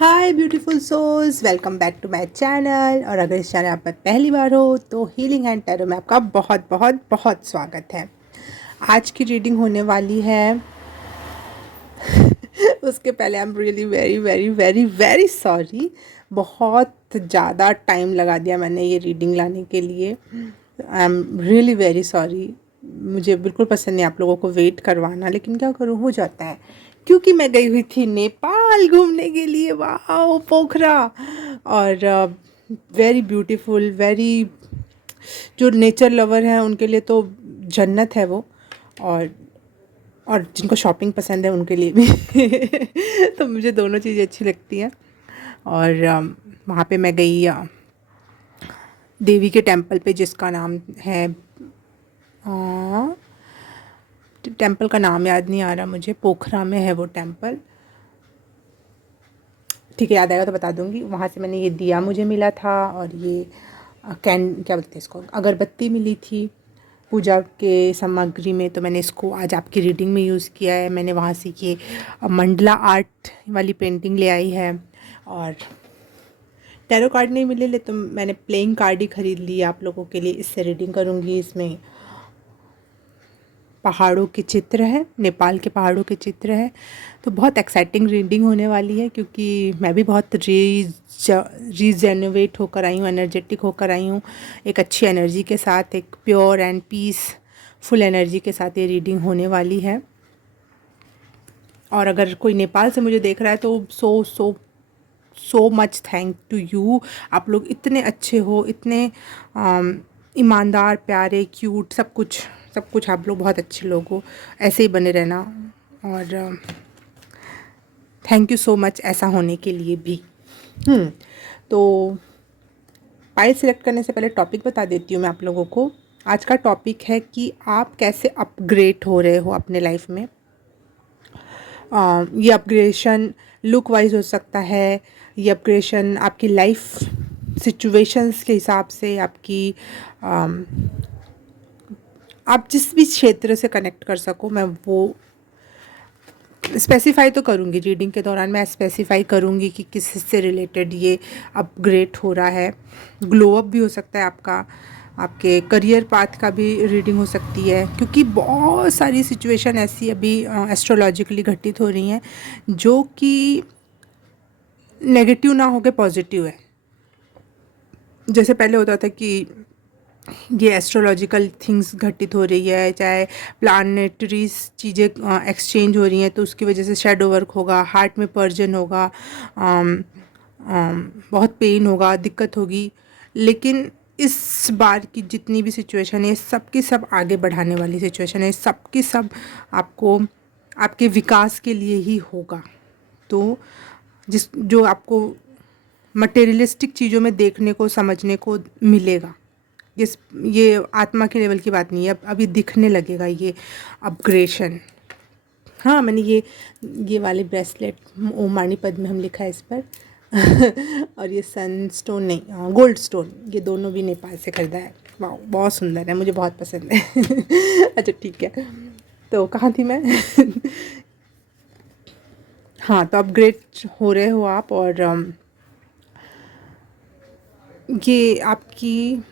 Hi beautiful souls, welcome back to my channel. और अगर इस चैनल आप पर पहली बार हो तो हीलिंग एंड टैरो में आपका बहुत बहुत बहुत स्वागत है। आज की रीडिंग होने वाली है उसके पहले I am really very very very very sorry. बहुत ज़्यादा टाइम लगा दिया मैंने ये रीडिंग लाने के लिए। I am really very sorry. मुझे बिल्कुल पसंद नहीं आप लोगों को वेट करवाना, लेकिन क्या करूँ, हो जाता है। क्योंकि मैं गई हुई थी नेपाल घूमने के लिए, वाह पोखरा। और वेरी ब्यूटीफुल, वेरी, जो नेचर लवर हैं उनके लिए तो जन्नत है वो। और जिनको शॉपिंग पसंद है उनके लिए भी तो मुझे दोनों चीज़ें अच्छी लगती हैं। और वहाँ पे मैं गई देवी के टेंपल पे, जिसका नाम है, टेंपल का नाम याद नहीं आ रहा मुझे, पोखरा में है वो टेंपल। ठीक है, याद आएगा तो बता दूंगी। वहाँ से मैंने ये दिया मुझे मिला था, और ये कैन क्या बोलते हैं इसको, अगरबत्ती मिली थी पूजा के सामग्री में। तो मैंने इसको आज आपकी रीडिंग में यूज़ किया है। मैंने वहाँ से ये मंडला आर्ट वाली पेंटिंग ले आई है। और टैरो कार्ड नहीं मिले ले तो मैंने प्लेइंग कार्ड ही ख़रीद ली आप लोगों के लिए। इससे रीडिंग करूँगी। इसमें पहाड़ों के चित्र है, नेपाल के पहाड़ों के चित्र है। तो बहुत एक्साइटिंग रीडिंग होने वाली है, क्योंकि मैं भी बहुत रीजेनोवेट होकर आई हूँ, एनर्जेटिक होकर आई हूँ। एक अच्छी एनर्जी के साथ, एक pure and peaceful energy के साथ ये रीडिंग होने वाली है। और अगर कोई नेपाल से मुझे देख रहा है तो so so so much thank to you. आप लोग इतने अच्छे हो, इतने ईमानदार, प्यारे, क्यूट, सब कुछ सब कुछ। आप लोग बहुत अच्छे लोग हो, ऐसे ही बने रहना। और थैंक यू सो मच ऐसा होने के लिए भी। तो पाइल सिलेक्ट करने से पहले टॉपिक बता देती हूँ मैं आप लोगों को। आज का टॉपिक है कि आप कैसे अपग्रेड हो रहे हो अपने लाइफ में। ये अपग्रेडेशन लुक वाइज हो सकता है, ये अपग्रेडेशन आपकी लाइफ सिचुएशंस के हिसाब से, आपकी आप जिस भी क्षेत्र से कनेक्ट कर सको, मैं वो स्पेसिफाई तो करूँगी रीडिंग के दौरान। मैं स्पेसिफाई करूँगी कि किस से रिलेटेड ये अपग्रेड हो रहा है। ग्लो अप भी हो सकता है आपका, आपके करियर पाथ का भी रीडिंग हो सकती है, क्योंकि बहुत सारी सिचुएशन ऐसी अभी एस्ट्रोलॉजिकली घटित हो रही हैं जो कि नेगेटिव ना होकर पॉजिटिव है। जैसे पहले होता था कि ये एस्ट्रोलॉजिकल थिंग्स घटित हो रही है, चाहे प्लानेटरी चीज़ें एक्सचेंज हो रही हैं, तो उसकी वजह से शैडो वर्क होगा, हार्ट में पर्जन होगा, बहुत पेन होगा, दिक्कत होगी। लेकिन इस बार की जितनी भी सिचुएशन है, सब की सब आगे बढ़ाने वाली सिचुएशन है, सब की सब आपको आपके विकास के लिए ही होगा। तो जो आपको मटेरियलिस्टिक चीज़ों में देखने को, समझने को मिलेगा, ये आत्मा के लेवल की बात नहीं है। अब अभी दिखने लगेगा ये अपग्रेशन। हाँ, मैंने ये वाले ब्रेसलेट ओम मानी पद्म हम लिखा है इस पर और ये सन स्टोन नहीं, गोल्ड स्टोन, ये दोनों भी नेपाल से ख़रीदा है। वाह, बहुत सुंदर है, मुझे बहुत पसंद है अच्छा ठीक है, तो कहाँ थी मैं हाँ, तो अपग्रेड हो रहे हो आप। और ये आपकी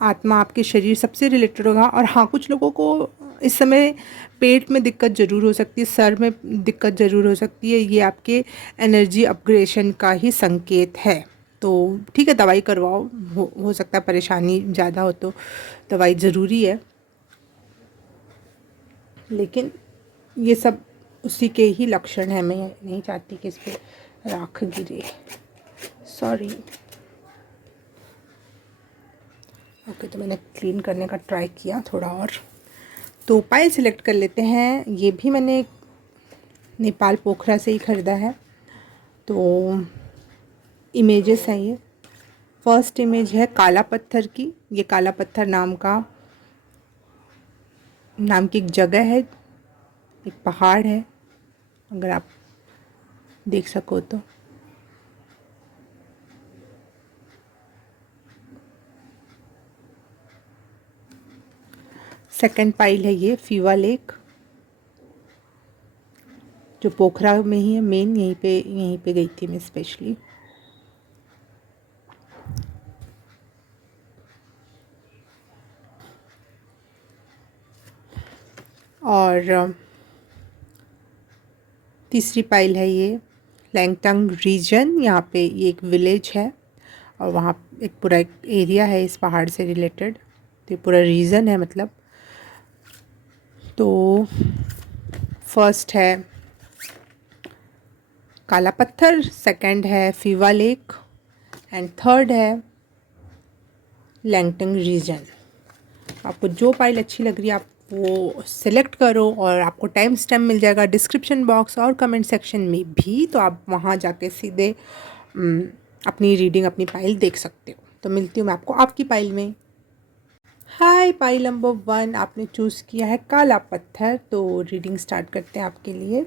आत्मा, आपके शरीर सबसे रिलेटेड होगा। और हाँ, कुछ लोगों को इस समय पेट में दिक्कत ज़रूर हो सकती है, सर में दिक्कत ज़रूर हो सकती है। ये आपके एनर्जी अपग्रेडेशन का ही संकेत है। तो ठीक है, दवाई करवाओ। हो सकता है परेशानी ज़्यादा हो तो दवाई ज़रूरी है, लेकिन ये सब उसी के ही लक्षण हैं। मैं नहीं चाहती कि इस पर राख गिरे, सॉरी। ओके, तो मैंने क्लीन करने का ट्राई किया थोड़ा और। तो पायल सिलेक्ट कर लेते हैं। ये भी मैंने नेपाल पोखरा से ही ख़रीदा है। तो इमेजेस हैं ये। फर्स्ट इमेज है काला पत्थर की। ये काला पत्थर नाम की एक जगह है, एक पहाड़ है, अगर आप देख सको तो। सेकंड पाइल है ये फीवा लेक। जो पोखरा में ही है मेन, यहीं पे गई थी मैं स्पेशली। और तीसरी पाइल है ये लैंगटंग रीजन। यहाँ पे ये एक विलेज है और वहाँ एक पूरा एक एरिया है इस पहाड़ से रिलेटेड, तो ये पूरा रीजन है मतलब। तो फर्स्ट है काला पत्थर, सेकंड है फीवा लेक एंड थर्ड है लैंगटंग रीजन। आपको जो फाइल अच्छी लग रही है आप वो सिलेक्ट करो और आपको टाइम स्टैम्प मिल जाएगा डिस्क्रिप्शन बॉक्स और कमेंट सेक्शन में भी, तो आप वहाँ जाके सीधे अपनी रीडिंग, अपनी फाइल देख सकते हो। तो मिलती हूँ मैं आपको आपकी फाइल में। हाय, पाइल नंबर 1 आपने चूज़ किया है काला पत्थर, तो रीडिंग स्टार्ट करते हैं आपके लिए।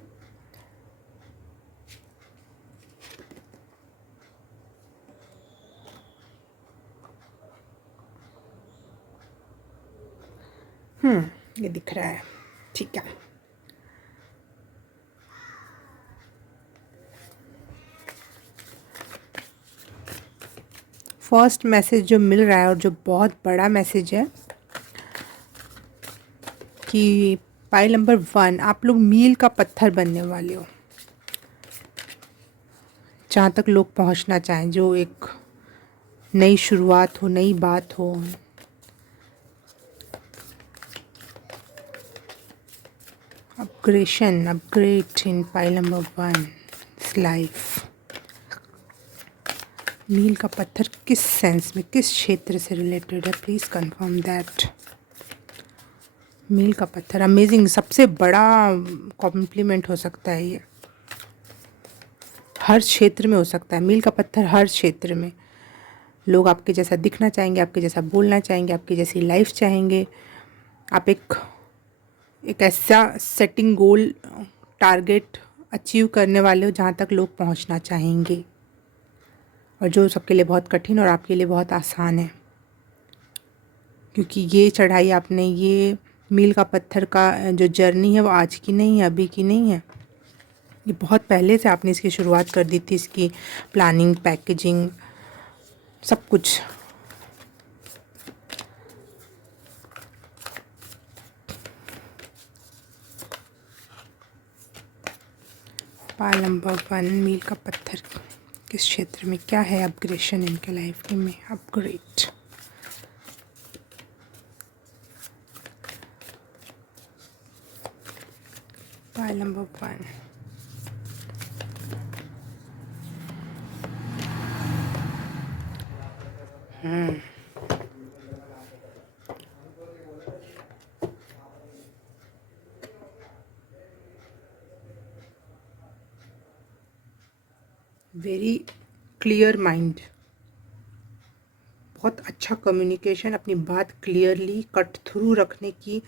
ये दिख रहा है, ठीक है। फर्स्ट मैसेज जो मिल रहा है और जो बहुत बड़ा मैसेज है कि पाइल नंबर 1 आप लोग मील का पत्थर बनने वाले हो। जहाँ तक लोग पहुँचना चाहें, जो एक नई शुरुआत हो, नई बात हो, अपग्रेड इन पाइल नंबर 1 इस लाइफ। मील का पत्थर किस सेंस में, किस क्षेत्र से रिलेटेड है, प्लीज़ कंफर्म दैट। मील का पत्थर अमेजिंग, सबसे बड़ा कॉम्प्लीमेंट हो सकता है ये, हर क्षेत्र में हो सकता है। मील का पत्थर हर क्षेत्र में, लोग आपके जैसा दिखना चाहेंगे, आपके जैसा बोलना चाहेंगे, आपकी जैसी लाइफ चाहेंगे। आप एक ऐसा सेटिंग गोल, टारगेट अचीव करने वाले हो जहाँ तक लोग पहुँचना चाहेंगे, और जो सबके लिए बहुत कठिन और आपके लिए बहुत आसान है। क्योंकि ये चढ़ाई आपने, ये मील का पत्थर का जो जर्नी है वो आज की नहीं है, अभी की नहीं है, ये बहुत पहले से आपने इसकी शुरुआत कर दी थी, इसकी प्लानिंग, पैकेजिंग, सब कुछ। पाइल नंबर 1 मील का पत्थर किस क्षेत्र में, क्या है अपग्रेशन इनके लाइफ में, upgrade. Pile number 1 very clear mind, बहुत अच्छा कम्युनिकेशन, अपनी बात क्लियरली कट थ्रू रखने की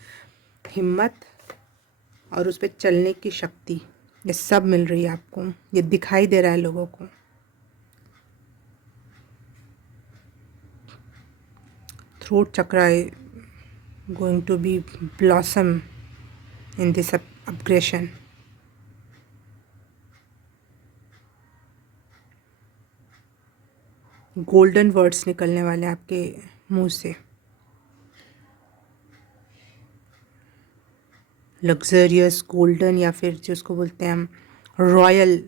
हिम्मत और उस पर चलने की शक्ति, ये सब मिल रही है आपको, ये दिखाई दे रहा है लोगों को। Throat chakra going to be blossom in this upgradation. Golden words निकलने वाले आपके मुंह से, लग्जरियस, गोल्डन, या फिर जिसको बोलते हैं हम रॉयल,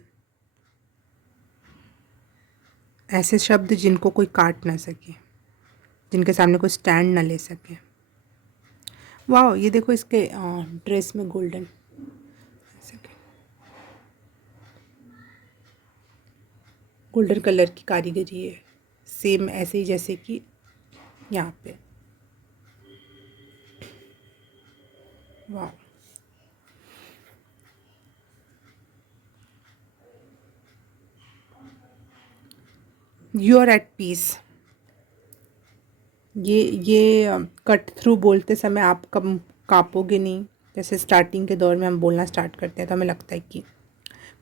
ऐसे शब्द जिनको कोई काट ना सके, जिनके सामने कोई स्टैंड ना ले सके। वाह, ये देखो इसके ड्रेस में गोल्डन, गोल्डन कलर की कारीगरी है, सेम ऐसे ही जैसे कि यहाँ पे। वाह, यू आर एट पीस। ये कट थ्रू बोलते समय आप कब काँपोगे नहीं। जैसे स्टार्टिंग के दौर में हम बोलना स्टार्ट करते हैं तो हमें लगता है कि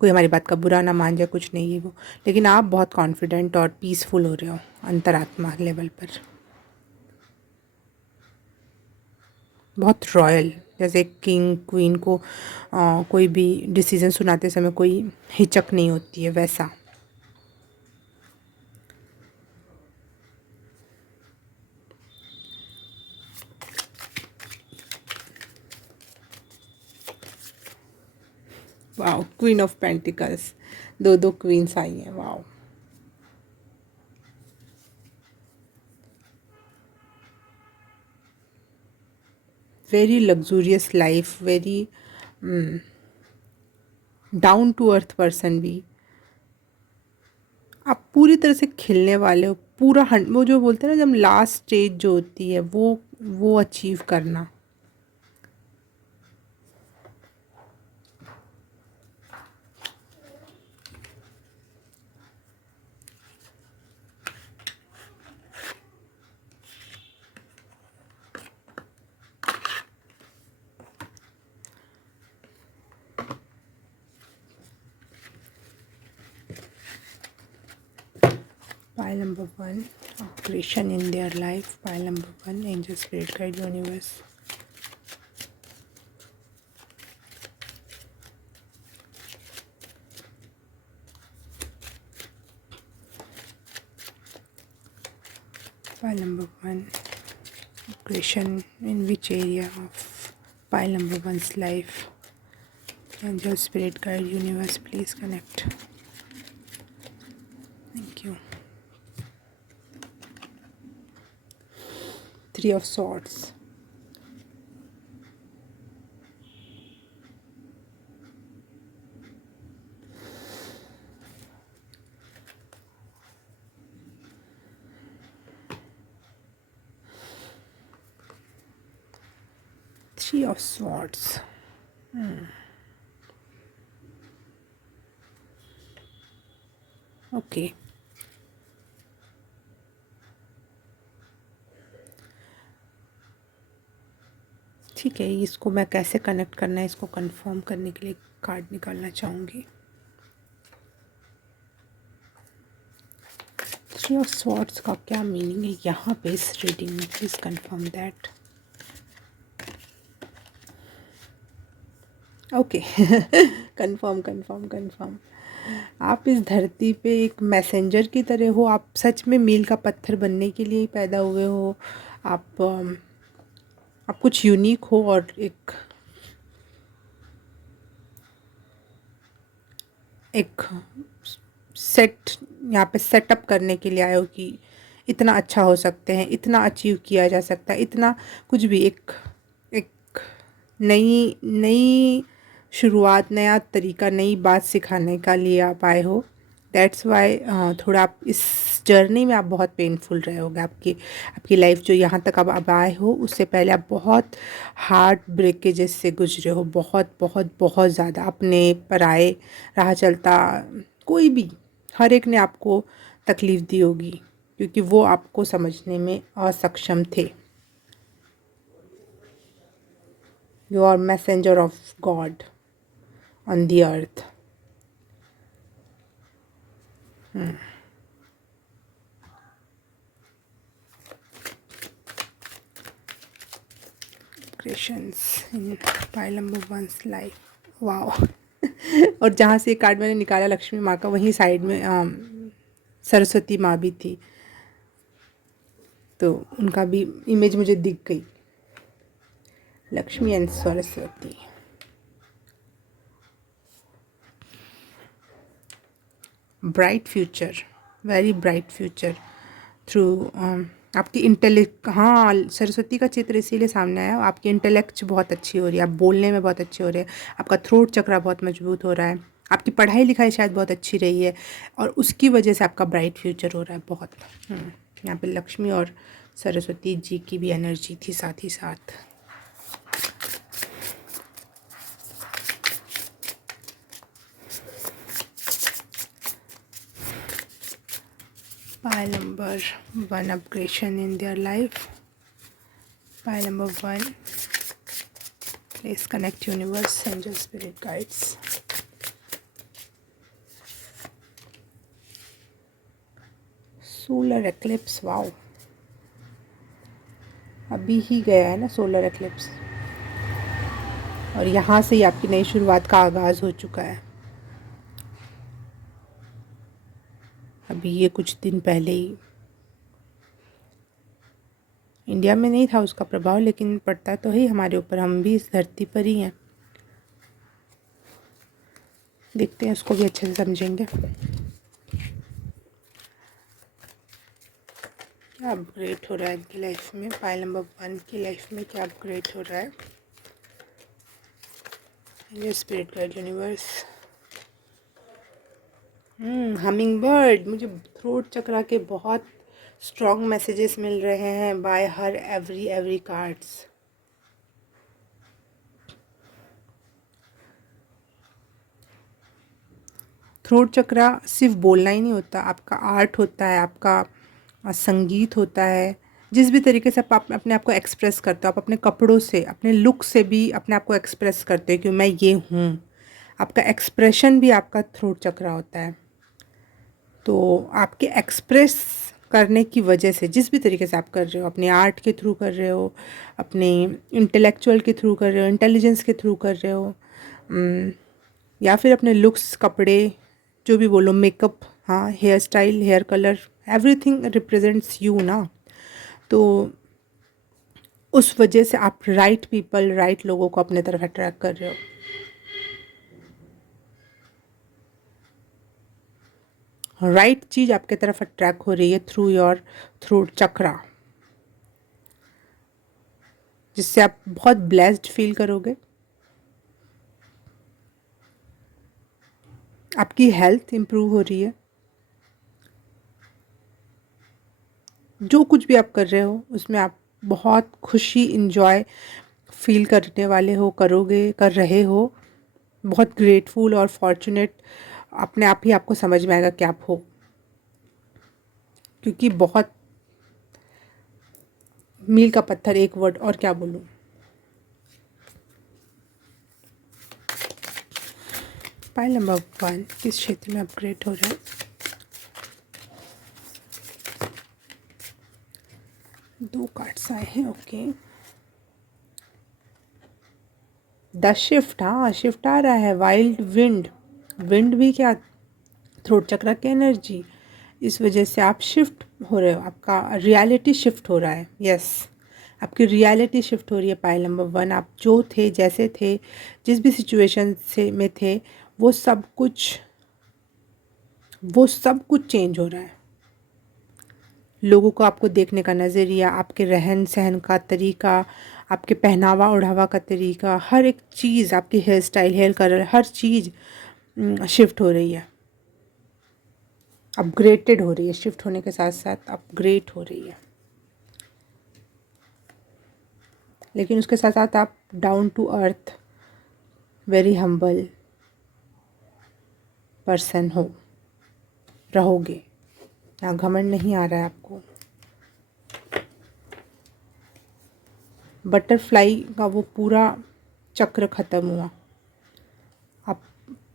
कोई हमारी बात का बुरा ना मान जाए, कुछ नहीं है वो, लेकिन आप बहुत कॉन्फिडेंट और पीसफुल हो रहे हो अंतरात्मा लेवल पर, बहुत रॉयल। जैसे किंग क्वीन को कोई भी डिसीजन सुनाते समय कोई हिचक नहीं होती है, वैसा। वाओ, क्वीन ऑफ पेंटिकल्स, दो दो क्वींस आई हैं, wow. Very luxurious life, very down to earth person भी। आप पूरी तरह से खिलने वाले हो, पूरा वो जो बोलते हैं ना, जब लास्ट स्टेज जो होती है वो अचीव करना। Pile number 1, creation in their life. Pile number 1, angel, spirit guide, universe. Pile number 1, creation in which area of pile number 1's life? Angel, spirit guide, universe, please connect. Thank you. 3 of swords. Three of swords. Okay. ठीक है, इसको मैं कैसे connect करना है, इसको confirm करने के लिए कार्ड निकालना चाहूँगी। थ्री ऑफ स्वॉर्ड्स का क्या मीनिंग है यहाँ पे इस रीडिंग में, please confirm that. Okay, confirm confirm confirm. आप इस धरती पे एक मैसेंजर की तरह हो, आप सच में मील का पत्थर बनने के लिए ही पैदा हुए हो। आप कुछ यूनिक हो और एक सेट यहाँ पे सेटअप करने के लिए आए हो कि इतना अच्छा हो सकते हैं, इतना अचीव किया जा सकता है, इतना कुछ भी, एक नई नई शुरुआत, नया तरीका, नई बात सिखाने का लिए आप आए हो। दैट्स वाई थोड़ा आप इस जर्नी में आप बहुत पेनफुल रहे होगे। आपकी लाइफ जो यहाँ तक अब आए हो, उससे पहले आप बहुत हार्ट ब्रेकेजेस से गुजरे हो, बहुत बहुत बहुत ज़्यादा। अपने पराए राह चलता कोई भी, हर एक ने आपको तकलीफ़ दी होगी क्योंकि वो आपको समझने में असक्षम थे। You are messenger of God on the earth. Creations in pile number 1's life, wow. और जहाँ से ये कार्ड मैंने निकाला लक्ष्मी माँ का, वहीं साइड में सरस्वती माँ भी थी, तो उनका भी इमेज मुझे दिख गई, Lakshmi and Saraswati. Bright future, very bright future through आपकी इंटेलेक्ट। हाँ, सरस्वती का चित्र इसीलिए सामने आया, आपकी इंटेलेक्ट बहुत अच्छी हो रही है, आप बोलने में बहुत अच्छे हो रहे हैं, आपका थ्रोट चक्रा बहुत मजबूत हो रहा है, आपकी पढ़ाई लिखाई शायद बहुत अच्छी रही है और उसकी वजह से आपका ब्राइट फ्यूचर हो रहा है बहुत। यहाँ पे लक्ष्मी और सरस्वती जी की भी एनर्जी थी साथ ही साथ। Pile number 1, upgradation in their life. Pile number 1, please connect universe, angel, spirit guides. Solar eclipse, wow, अभी ही गया है ना सोलर एक्लिप्स। और यहाँ से ही आपकी नई शुरुआत का आगाज़ हो चुका है। अभी ये कुछ दिन पहले ही इंडिया में नहीं था उसका प्रभाव, लेकिन पड़ता तो है हमारे ऊपर, हम भी इस धरती पर ही हैं। देखते हैं, उसको भी अच्छे से समझेंगे। क्या अपग्रेड हो रहा है इनकी लाइफ में, पाइल नंबर 1 की लाइफ में क्या अपग्रेड हो रहा है। ये spirit guide universe, humming bird. मुझे थ्रोट चक्रा के बहुत स्ट्रॉन्ग मैसेजेस मिल रहे हैं बाय हर एवरी कार्ड्स। थ्रोट चक्रा सिर्फ बोलना ही नहीं होता, आपका आर्ट होता है, आपका संगीत होता है। जिस भी तरीके से आप अपने आप को एक्सप्रेस करते हो, आप अपने कपड़ों से, अपने लुक से भी अपने आप को एक्सप्रेस करते हो कि मैं ये हूँ। आपका एक्सप्रेशन भी आपका थ्रोट चक्रा होता है। तो आपके एक्सप्रेस करने की वजह से, जिस भी तरीके से आप कर रहे हो, अपने आर्ट के थ्रू कर रहे हो, अपने इंटेलेक्चुअल के थ्रू कर रहे हो, इंटेलिजेंस के थ्रू कर रहे हो, या फिर अपने लुक्स, कपड़े, जो भी बोलो, मेकअप, हाँ, hair style, hair colour, everything represents you ना। तो उस वजह से आप राइट पीपल, राइट लोगों को अपने तरफ अट्रैक्ट कर रहे हो। राइट चीज़ आपके तरफ अट्रैक्ट हो रही है थ्रू योर थ्रोट चक्रा, जिससे आप बहुत ब्लेस्ड फील करोगे। आपकी हेल्थ इम्प्रूव हो रही है। जो कुछ भी आप कर रहे हो उसमें आप बहुत खुशी, इंजॉय फील करने वाले हो, करोगे, कर रहे हो। बहुत ग्रेटफुल और फॉर्चुनेट अपने आप ही आपको समझ में आएगा कि आप हो, क्योंकि बहुत मील का पत्थर, एक वर्ड, और क्या बोलूँ। पाइल नंबर 1 किस क्षेत्र में अपग्रेड हो रहा है। 2 कार्ड्स आए हैं, ओके। द शिफ्ट, हाँ, शिफ्ट आ रहा है। वाइल्ड विंड, विंड भी क्या, थ्रोट चक्र की एनर्जी। इस वजह से आप शिफ्ट हो रहे हो, आपका रियलिटी शिफ्ट हो रहा है। यस, आपकी रियलिटी शिफ्ट हो रही है। पाइल नंबर 1, आप जो थे, जैसे थे, जिस भी सिचुएशन से में थे, वो सब कुछ चेंज हो रहा है। लोगों को आपको देखने का नज़रिया, आपके रहन सहन का तरीका, आपके पहनावा ओढ़ावा का तरीका, हर एक चीज़, आपकी हेयर स्टाइल, हेयर कलर, हर चीज़ शिफ्ट हो रही है, अपग्रेडेड हो रही है। शिफ्ट होने के साथ साथ अपग्रेड हो रही है, लेकिन उसके साथ साथ आप down to earth, very humble person रहोगे। यहाँ घमंड नहीं आ रहा है आपको। बटरफ्लाई का वो पूरा चक्र ख़त्म हुआ, आप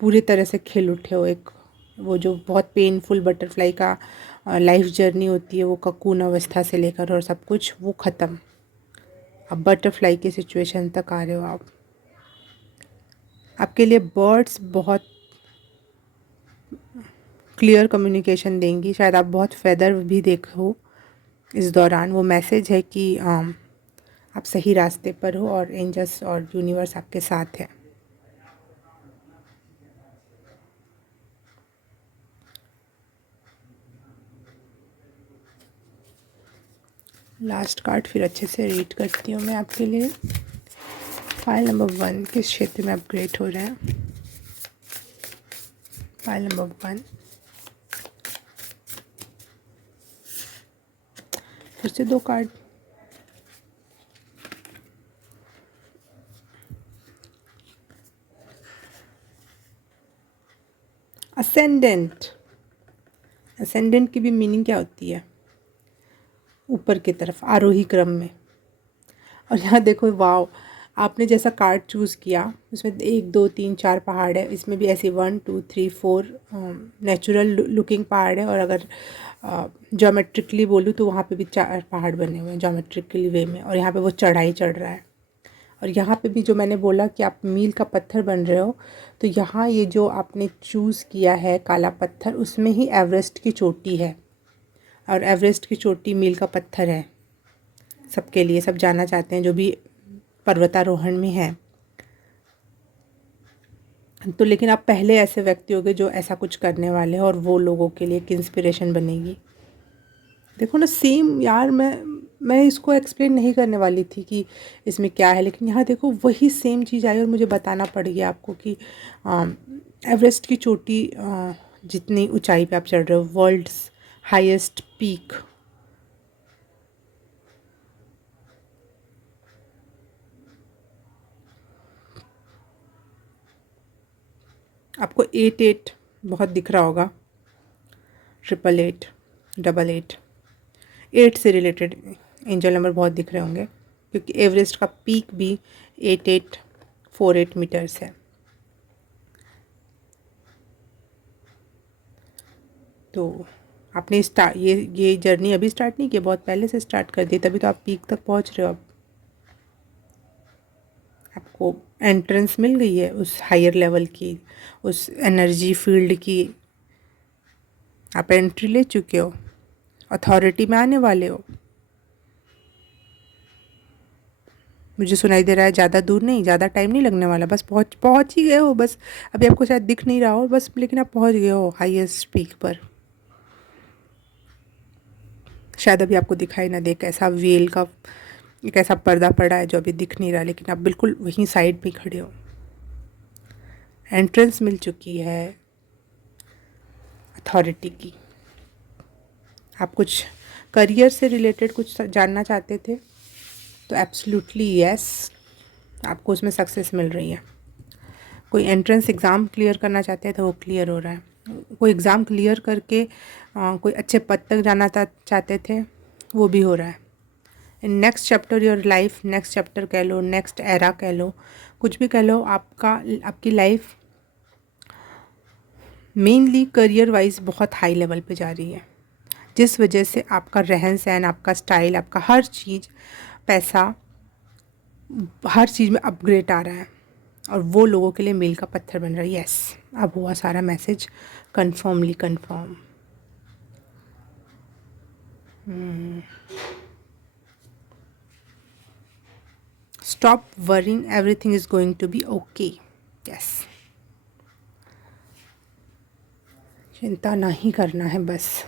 पूरी तरह से खिल उठे हो। एक वो जो बहुत पेनफुल बटरफ्लाई का लाइफ जर्नी होती है, वो ककून अवस्था से लेकर और सब कुछ, वो ख़त्म। अब बटरफ्लाई की सिचुएशन तक आ रहे हो आप। आपके लिए बर्ड्स बहुत क्लियर कम्युनिकेशन देंगी। शायद आप बहुत फेदर भी देखो इस दौरान। वो मैसेज है कि आप सही रास्ते पर हो और एंजल्स और यूनिवर्स आपके साथ है। लास्ट कार्ड फिर अच्छे से रीड करती हूँ मैं आपके लिए। फाइल नंबर 1 किस क्षेत्र में अपग्रेड हो रहा है। फाइल नंबर 1, फिर से 2 कार्ड। असेंडेंट, असेंडेंट की भी मीनिंग क्या होती है, ऊपर की तरफ, आरोही क्रम में। और यहाँ देखो, वाव, आपने जैसा कार्ड चूज़ किया उसमें 1 2 3 4 पहाड़ है। इसमें भी ऐसे 1 2 3 4 नेचुरल लुकिंग पहाड़ है, और अगर ज्योमेट्रिकली बोलूँ तो वहाँ पे भी 4 पहाड़ बने हुए हैं ज्योमेट्रिकली वे में, और यहाँ पे वो चढ़ाई चढ़ रहा है। और यहाँ पे भी जो मैंने बोला कि आप मील का पत्थर बन रहे हो, तो यहाँ ये जो आपने चूज़ किया है काला पत्थर, उसमें ही एवरेस्ट की चोटी है, और एवरेस्ट की चोटी मील का पत्थर है सबके लिए, सब जानना चाहते हैं जो भी पर्वतारोहण में है। तो लेकिन आप पहले ऐसे व्यक्ति होगे जो ऐसा कुछ करने वाले हैं, और वो लोगों के लिए एक इंस्पिरेशन बनेगी। देखो ना, सेम यार, मैं इसको एक्सप्लेन नहीं करने वाली थी कि इसमें क्या है, लेकिन यहाँ देखो वही सेम चीज़ आई और मुझे बताना पड़ गया आपको कि एवरेस्ट की चोटी, जितनी ऊंचाई पे आप चढ़ रहे हो, वर्ल्ड्स हाईएस्ट पीक, आपको 88 बहुत दिख रहा होगा, 888, 88, 8 से रिलेटेड एंजल नंबर बहुत दिख रहे होंगे, क्योंकि एवरेस्ट का पीक भी 8848 मीटर्स है। तो आपने ये जर्नी अभी स्टार्ट नहीं की, बहुत पहले से स्टार्ट कर दी, तभी तो आप पीक तक पहुंच रहे हो। अब आपको एंट्रेंस मिल गई है उस हायर लेवल की, उस एनर्जी फील्ड की, आप एंट्री ले चुके हो, अथॉरिटी में आने वाले हो। मुझे सुनाई दे रहा है, ज़्यादा दूर नहीं, ज़्यादा टाइम नहीं लगने वाला, बस पहुँच ही गए हो बस। अभी आपको शायद दिख नहीं रहा हो बस, लेकिन आप पहुँच गए हो हाईएस्ट पीक पर। शायद अभी आपको दिखाई ना दे, कैसा वेल का एक ऐसा पर्दा पड़ा है जो अभी दिख नहीं रहा, लेकिन आप बिल्कुल वहीं साइड पे खड़े हो। एंट्रेंस मिल चुकी है अथॉरिटी की। आप कुछ करियर से रिलेटेड कुछ जानना चाहते थे, तो एब्सोल्युटली यस, आपको उसमें सक्सेस मिल रही है। कोई एंट्रेंस एग्ज़ाम क्लियर करना चाहते हैं तो वो क्लियर हो रहा है। कोई एग्ज़ाम क्लियर करके कोई अच्छे पद तक जाना चाहते थे, वो भी हो रहा है। In next chapter your life, next chapter कह लो, नेक्स्ट एरा कह लो, कुछ भी कह लो, आपकी लाइफ मेनली करियर वाइज बहुत हाई लेवल पे जा रही है, जिस वजह से आपका रहन सहन, आपका स्टाइल, आपका हर चीज़, पैसा, हर चीज़ में अपग्रेड आ रहा है, और वो लोगों के लिए मील का पत्थर बन रहा है। यस, अब हुआ सारा message confirmly confirm. Stop worrying, everything is going to be okay. Yes, चिंता नहीं करना है बस।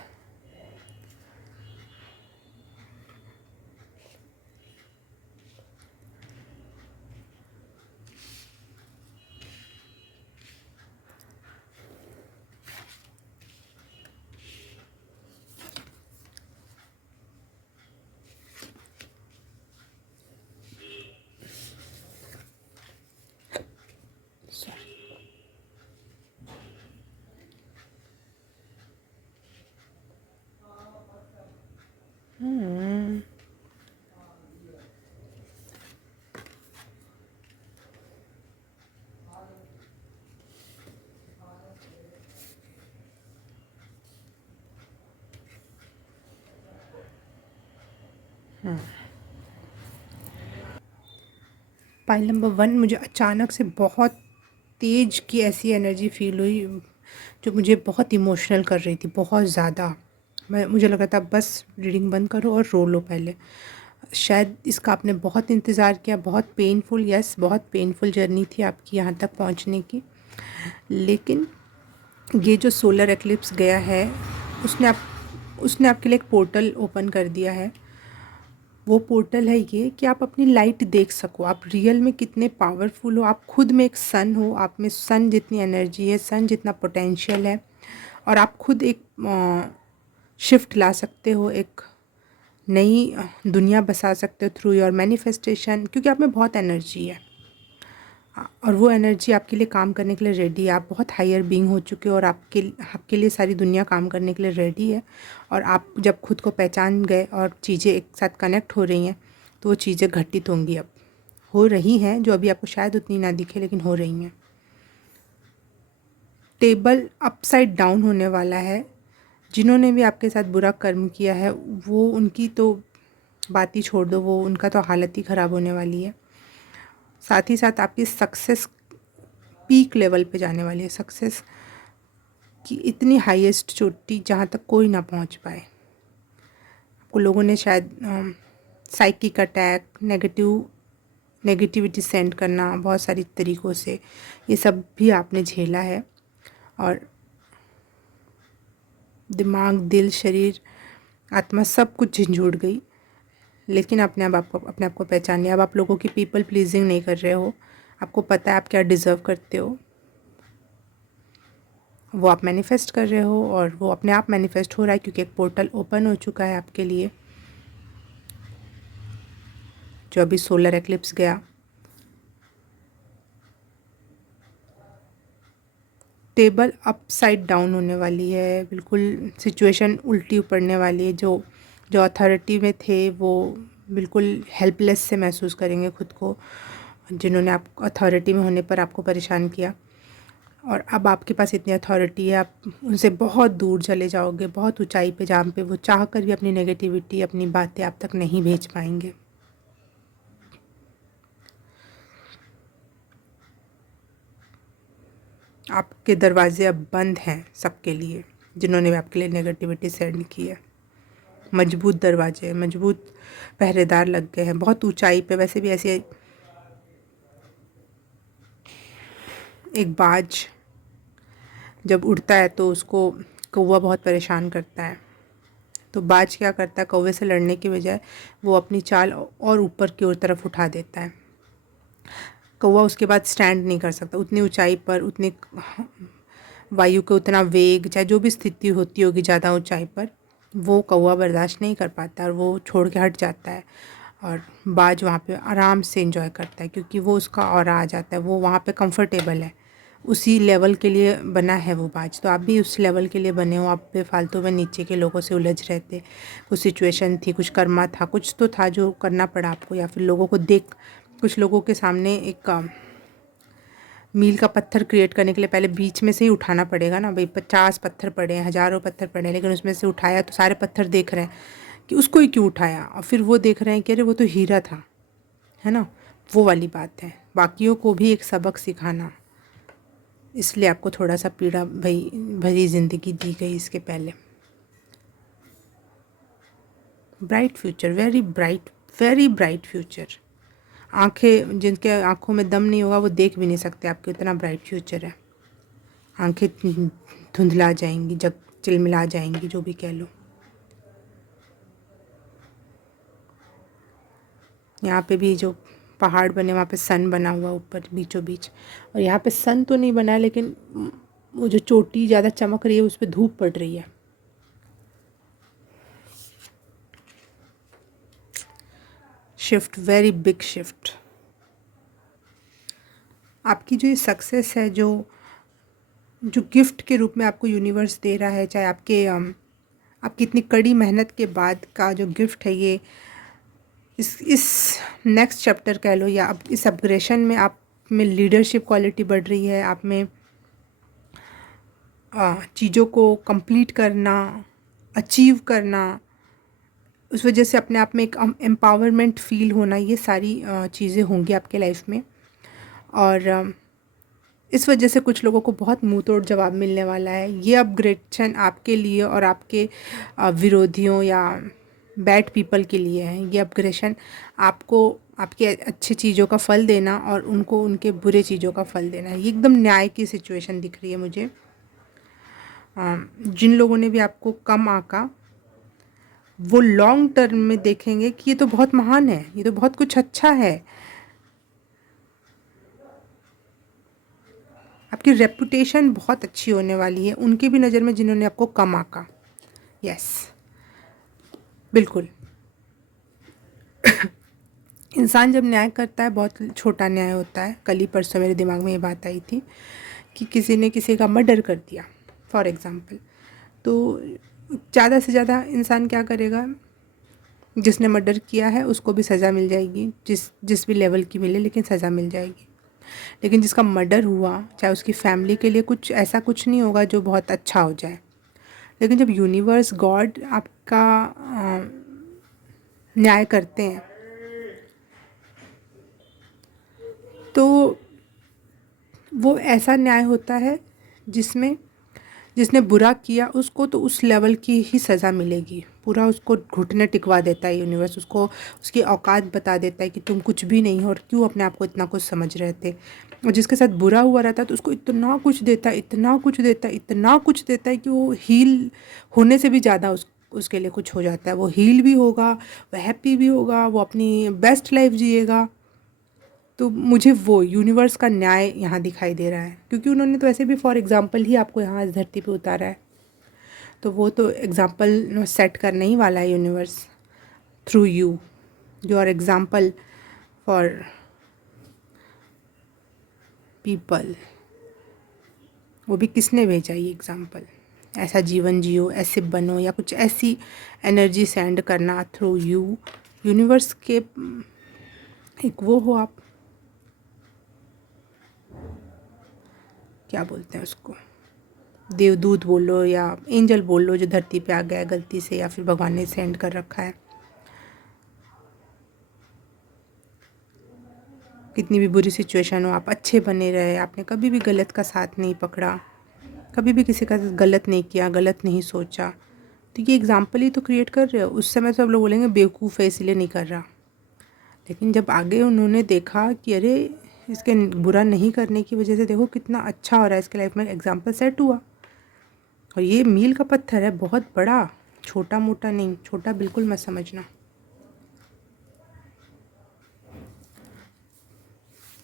पाइल नंबर 1, मुझे अचानक से बहुत तेज की ऐसी एनर्जी फील हुई जो मुझे बहुत इमोशनल कर रही थी, बहुत ज़्यादा। मुझे लगा था बस रीडिंग बंद करो और रो लो पहले। शायद इसका आपने बहुत इंतज़ार किया, बहुत पेनफुल, यस, बहुत पेनफुल जर्नी थी आपकी यहाँ तक पहुँचने की। लेकिन ये जो सोलर एक्लिप्स गया है, उसने आपके लिए एक पोर्टल ओपन कर दिया है। वो पोर्टल है ये कि आप अपनी लाइट देख सको, आप रियल में कितने पावरफुल हो। आप खुद में एक सन हो, आप में सन जितनी एनर्जी है, सन जितना पोटेंशियल है, और आप खुद एक शिफ्ट ला सकते हो, एक नई दुनिया बसा सकते हो थ्रू योर मैनिफेस्टेशन, क्योंकि आप में बहुत एनर्जी है, और वो एनर्जी आपके लिए काम करने के लिए रेडी है। आप बहुत हायर बीइंग हो चुके हो, और आपके लिए सारी दुनिया काम करने के लिए रेडी है। और आप जब खुद को पहचान गए और चीज़ें एक साथ कनेक्ट हो रही हैं, तो वो चीज़ें घटित होंगी, अब हो रही हैं, जो अभी आपको शायद उतनी ना दिखे, लेकिन हो रही हैं। टेबल अपसाइड डाउन होने वाला है। जिन्होंने भी आपके साथ बुरा कर्म किया है, वो उनकी तो बात ही छोड़ दो, वो उनका तो हालत ही ख़राब होने वाली है। साथ ही साथ आपकी सक्सेस पीक लेवल पे जाने वाली है, सक्सेस की इतनी हाईएस्ट चोटी जहाँ तक कोई ना पहुँच पाए। आपको लोगों ने शायद साइकिक अटैक, नेगेटिविटी सेंड करना, बहुत सारी तरीक़ों से ये सब भी आपने झेला है। और दिमाग, दिल, शरीर, आत्मा सब कुछ झंझोड़ गई, लेकिन अपने आप को पहचान लिया। अब आप लोगों की पीपल प्लीजिंग नहीं कर रहे हो, आपको पता है आप क्या डिज़र्व करते हो, वो आप मैनिफेस्ट कर रहे हो और वो अपने आप मैनिफेस्ट हो रहा है, क्योंकि एक पोर्टल ओपन हो चुका है आपके लिए। जो अभी सोलर एक्लिप्स गया, टेबल अपसाइड डाउन होने वाली है, बिल्कुल सिचुएशन उल्टी पड़ने वाली है। जो जो अथॉरिटी में थे वो बिल्कुल हेल्पलेस से महसूस करेंगे खुद को, जिन्होंने आप अथॉरिटी में होने पर आपको परेशान किया। और अब आपके पास इतनी अथॉरिटी है, आप उनसे बहुत दूर चले जाओगे, बहुत ऊंचाई पे, जहाँ पे वो चाह कर भी अपनी नेगेटिविटी, अपनी बातें आप तक नहीं भेज पाएंगे। आपके दरवाजे अब बंद हैं सबके लिए, जिन्होंने भी आपके लिए नेगेटिविटी सेंड की है। मजबूत दरवाजे, मजबूत पहरेदार लग गए हैं बहुत ऊंचाई पे। वैसे भी ऐसे एक बाज जब उड़ता है तो उसको कौवा बहुत परेशान करता है, तो बाज क्या करता है, कौवे से लड़ने की बजाय वो अपनी चाल और ऊपर की ओर तरफ उठा देता है। कौवा उसके बाद स्टैंड नहीं कर सकता उतनी ऊंचाई पर, उतनी वायु का उतना वेग, चाहे जो भी स्थिति होती होगी ज़्यादा ऊंचाई पर, वो कौवा बर्दाश्त नहीं कर पाता और वो छोड़ के हट जाता है। और बाज वहाँ पे आराम से एंजॉय करता है, क्योंकि वो उसका ऑरा आ जाता है, वो वहाँ पे कंफर्टेबल है, उसी लेवल के लिए बना है वो बाज। तो आप भी उस लेवल के लिए बने हो, आप बेफालतू में नीचे के लोगों से उलझ रहे थे। कुछ सिचुएशन थी, कुछ कर्मा था, कुछ तो था जो करना पड़ा आपको, या फिर लोगों को देख, कुछ लोगों के सामने एक मील का पत्थर क्रिएट करने के लिए पहले बीच में से ही उठाना पड़ेगा ना भाई। 50 पत्थर पड़े हैं, हज़ारों पत्थर पड़े हैं, लेकिन उसमें से उठाया तो सारे पत्थर देख रहे हैं कि उसको ही क्यों उठाया, और फिर वो देख रहे हैं कि अरे वो तो हीरा था, है ना। वो वाली बात है, बाकियों को भी एक सबक सिखाना, इसलिए आपको थोड़ा सा पीड़ा भरी ज़िंदगी दी गई इसके पहले। Bright future, very bright future. आंखें, जिनके आंखों में दम नहीं होगा वो देख भी नहीं सकते आपके, इतना ब्राइट फ्यूचर है। आंखें धुंधला जाएंगी, जग चिलमिला जाएंगी, जो भी कह लो। यहाँ पे भी जो पहाड़ बने, वहाँ पे सन बना हुआ ऊपर बीचों बीच, और यहाँ पे सन तो नहीं बना है, लेकिन वो जो चोटी ज़्यादा चमक रही है उस पर धूप पड़ रही है। Shift, very big shift. आपकी जो ये सक्सेस है, जो गिफ्ट के रूप में आपको यूनिवर्स दे रहा है, चाहे आपकी इतनी कड़ी मेहनत के बाद का जो गिफ्ट है, ये इस नेक्स्ट चैप्टर कह लो, या अब इस अपग्रेशन में आप में लीडरशिप क्वालिटी बढ़ रही है, आप में चीज़ों को कंप्लीट करना, अचीव करना, उस वजह से अपने आप में एक एम्पावरमेंट फील होना, ये सारी चीज़ें होंगी आपके लाइफ में। और इस वजह से कुछ लोगों को बहुत मुंह तोड़ जवाब मिलने वाला है। ये अपग्रेडेशन आपके लिए और आपके विरोधियों या बैड पीपल के लिए है। ये अपग्रेशन आपको आपके अच्छी चीज़ों का फल देना और उनको उनके बुरे चीज़ों का फल देना है। ये एकदम न्याय की सिचुएशन दिख रही है मुझे। जिन लोगों ने भी आपको कम आंका, वो लॉन्ग टर्म में देखेंगे कि ये तो बहुत महान है, ये तो बहुत कुछ अच्छा है। आपकी रेपुटेशन बहुत अच्छी होने वाली है उनकी भी नज़र में, जिन्होंने आपको कम आंका। यस, बिल्कुल। इंसान जब न्याय करता है, बहुत छोटा न्याय होता है। कल ही परसों मेरे दिमाग में ये बात आई थी कि किसी ने किसी का मर्डर कर दिया फॉर एग्ज़ाम्पल, तो ज़्यादा से ज़्यादा इंसान क्या करेगा, जिसने मर्डर किया है उसको भी सज़ा मिल जाएगी, जिस भी लेवल की मिले, लेकिन सज़ा मिल जाएगी। लेकिन जिसका मर्डर हुआ, चाहे उसकी फैमिली के लिए कुछ ऐसा कुछ नहीं होगा जो बहुत अच्छा हो जाए। लेकिन जब यूनिवर्स, गॉड आपका न्याय करते हैं, तो वो ऐसा न्याय होता है जिसमें जिसने बुरा किया उसको तो उस लेवल की ही सज़ा मिलेगी। पूरा उसको घुटने टिकवा देता है यूनिवर्स, उसको उसकी औकात बता देता है कि तुम कुछ भी नहीं हो और क्यों अपने आप को इतना कुछ समझ रहे थे। और जिसके साथ बुरा हुआ रहता है तो उसको इतना कुछ देता है, इतना कुछ देता है, इतना कुछ देता है कि वो हील होने से भी ज़्यादा उसके लिए कुछ हो जाता है। वो हील भी होगा, वो हैप्पी भी होगा, वो अपनी बेस्ट लाइफ जिएगा। तो मुझे वो यूनिवर्स का न्याय यहाँ दिखाई दे रहा है, क्योंकि उन्होंने तो ऐसे भी फॉर एग्ज़ाम्पल ही आपको यहाँ इस धरती पे उतारा है। तो वो तो एग्ज़ाम्पल सेट करने ही वाला है universe through you. You are example for people. वो भी किसने भेजा ये एग्ज़ाम्पल? ऐसा जीवन जियो, ऐसे बनो, या कुछ ऐसी एनर्जी सेंड करना थ्रू यू। यूनिवर्स के एक वो हो आप, क्या बोलते हैं उसको, देवदूत बोल लो या एंजल बोल लो, जो धरती पे आ गया गलती से, या फिर भगवान ने सेंड कर रखा है। कितनी भी बुरी सिचुएशन हो, आप अच्छे बने रहे, आपने कभी भी गलत का साथ नहीं पकड़ा, कभी भी किसी का गलत नहीं किया, गलत नहीं सोचा, तो ये एग्ज़ाम्पल ही तो क्रिएट कर रहे हो। उस समय सब लोग बोलेंगे बेवकूफ़ है इसलिए नहीं कर रहा, लेकिन जब आगे उन्होंने देखा कि अरे इसके बुरा नहीं करने की वजह से देखो कितना अच्छा हो रहा है इसके लाइफ में, एग्ज़ाम्पल सेट हुआ। और ये मील का पत्थर है, बहुत बड़ा, छोटा मोटा नहीं, छोटा बिल्कुल मत समझना।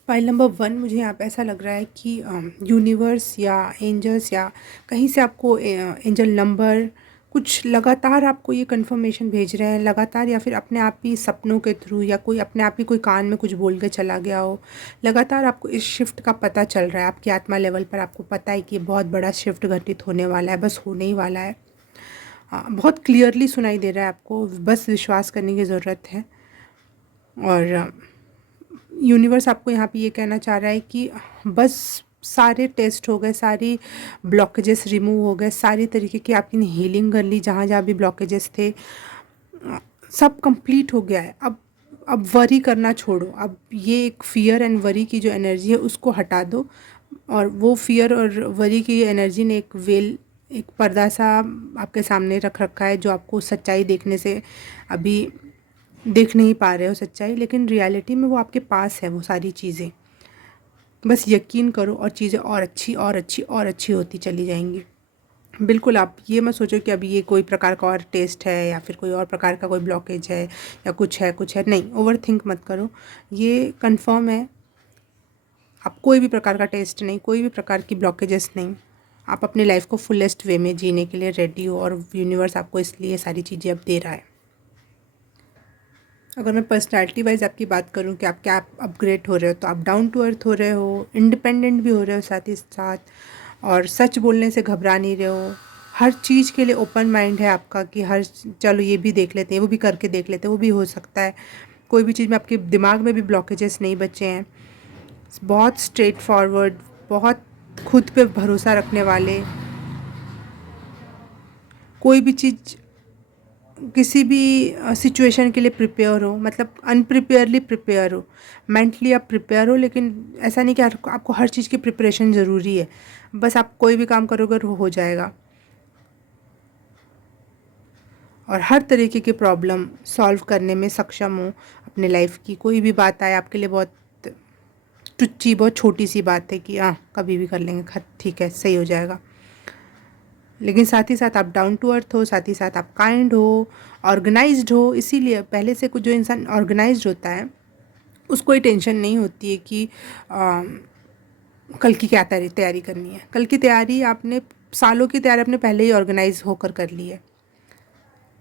फाइल नंबर 1 मुझे यहाँ पे ऐसा लग रहा है कि यूनिवर्स या एंजल्स या कहीं से आपको एंजल नंबर कुछ लगातार आपको ये कंफर्मेशन भेज रहे हैं लगातार, या फिर अपने आप ही सपनों के थ्रू, या कोई अपने आप ही कोई कान में कुछ बोल के चला गया हो। लगातार आपको इस शिफ्ट का पता चल रहा है, आपकी आत्मा लेवल पर आपको पता है कि बहुत बड़ा शिफ्ट घटित होने वाला है, बस होने ही वाला है। बहुत क्लियरली सुनाई दे रहा है आपको, बस विश्वास करने की ज़रूरत है। और यूनिवर्स आपको यहाँ पे ये कहना चाह रहा है कि बस सारे टेस्ट हो गए, सारी ब्लॉकेजेस रिमूव हो गए, सारी तरीके की आपकी हीलिंग कर ली, जहाँ जहाँ भी ब्लॉकेजेस थे सब कंप्लीट हो गया है। अब वरी करना छोड़ो, अब ये एक फ़ियर एंड वरी की जो एनर्जी है उसको हटा दो। और वो फ़ियर और वरी की एनर्जी ने एक वेल, एक पर्दा सा आपके सामने रख रखा है, जो आपको सच्चाई देखने से अभी देख नहीं पा रहे हो सच्चाई, लेकिन रियलिटी में वो आपके पास है वो सारी चीज़ें। बस यकीन करो और चीज़ें और अच्छी और अच्छी और अच्छी होती चली जाएंगी। बिल्कुल आप ये मत सोचो कि अभी ये कोई प्रकार का और टेस्ट है, या फिर कोई और प्रकार का कोई ब्लॉकेज है, या कुछ है, नहीं, ओवर थिंक मत करो। ये कंफर्म है, आप कोई भी प्रकार का टेस्ट नहीं, कोई भी प्रकार की ब्लॉकेजेस नहीं, आप अपनी लाइफ को फुलेस्ट वे में जीने के लिए रेडी हो, और यूनिवर्स आपको इसलिए सारी चीज़ें अब दे रहा है। अगर मैं पर्सनैलिटी वाइज आपकी बात करूं कि आप क्या अपग्रेड हो रहे हो, तो आप डाउन टू अर्थ हो रहे हो, इंडिपेंडेंट भी हो रहे हो साथ ही साथ, और सच बोलने से घबरा नहीं रहे हो। हर चीज़ के लिए ओपन माइंड है आपका कि हर चलो ये भी देख लेते हैं, वो भी करके देख लेते हैं, वो भी हो सकता है। कोई भी चीज़ में आपके दिमाग में भी ब्लॉकेजेस नहीं बचे हैं। बहुत स्ट्रेट फॉरवर्ड, बहुत खुद पे भरोसा रखने वाले, कोई भी चीज़ किसी भी सिचुएशन के लिए प्रिपेयर हो, मतलब अनप्रिपेयरली प्रिपेयर हो। मेंटली आप प्रिपेयर हो, लेकिन ऐसा नहीं कि आपको हर चीज़ की प्रिपरेशन ज़रूरी है। बस आप कोई भी काम करोगे वो हो जाएगा। और हर तरीके की प्रॉब्लम सॉल्व करने में सक्षम हो अपने लाइफ की। कोई भी बात आए आपके लिए बहुत टुच्ची, बहुत छोटी सी बात है कि हाँ कभी भी कर लेंगे, ठीक है, सही हो जाएगा। लेकिन साथ ही साथ आप डाउन टू अर्थ हो, साथ ही साथ आप काइंड हो, ऑर्गेनाइज्ड हो। इसीलिए पहले से कुछ जो इंसान ऑर्गेनाइज्ड होता है उसको ये टेंशन नहीं होती है कि कल की क्या तैयारी करनी है। कल की तैयारी आपने, सालों की तैयारी आपने पहले ही ऑर्गेनाइज होकर कर ली है।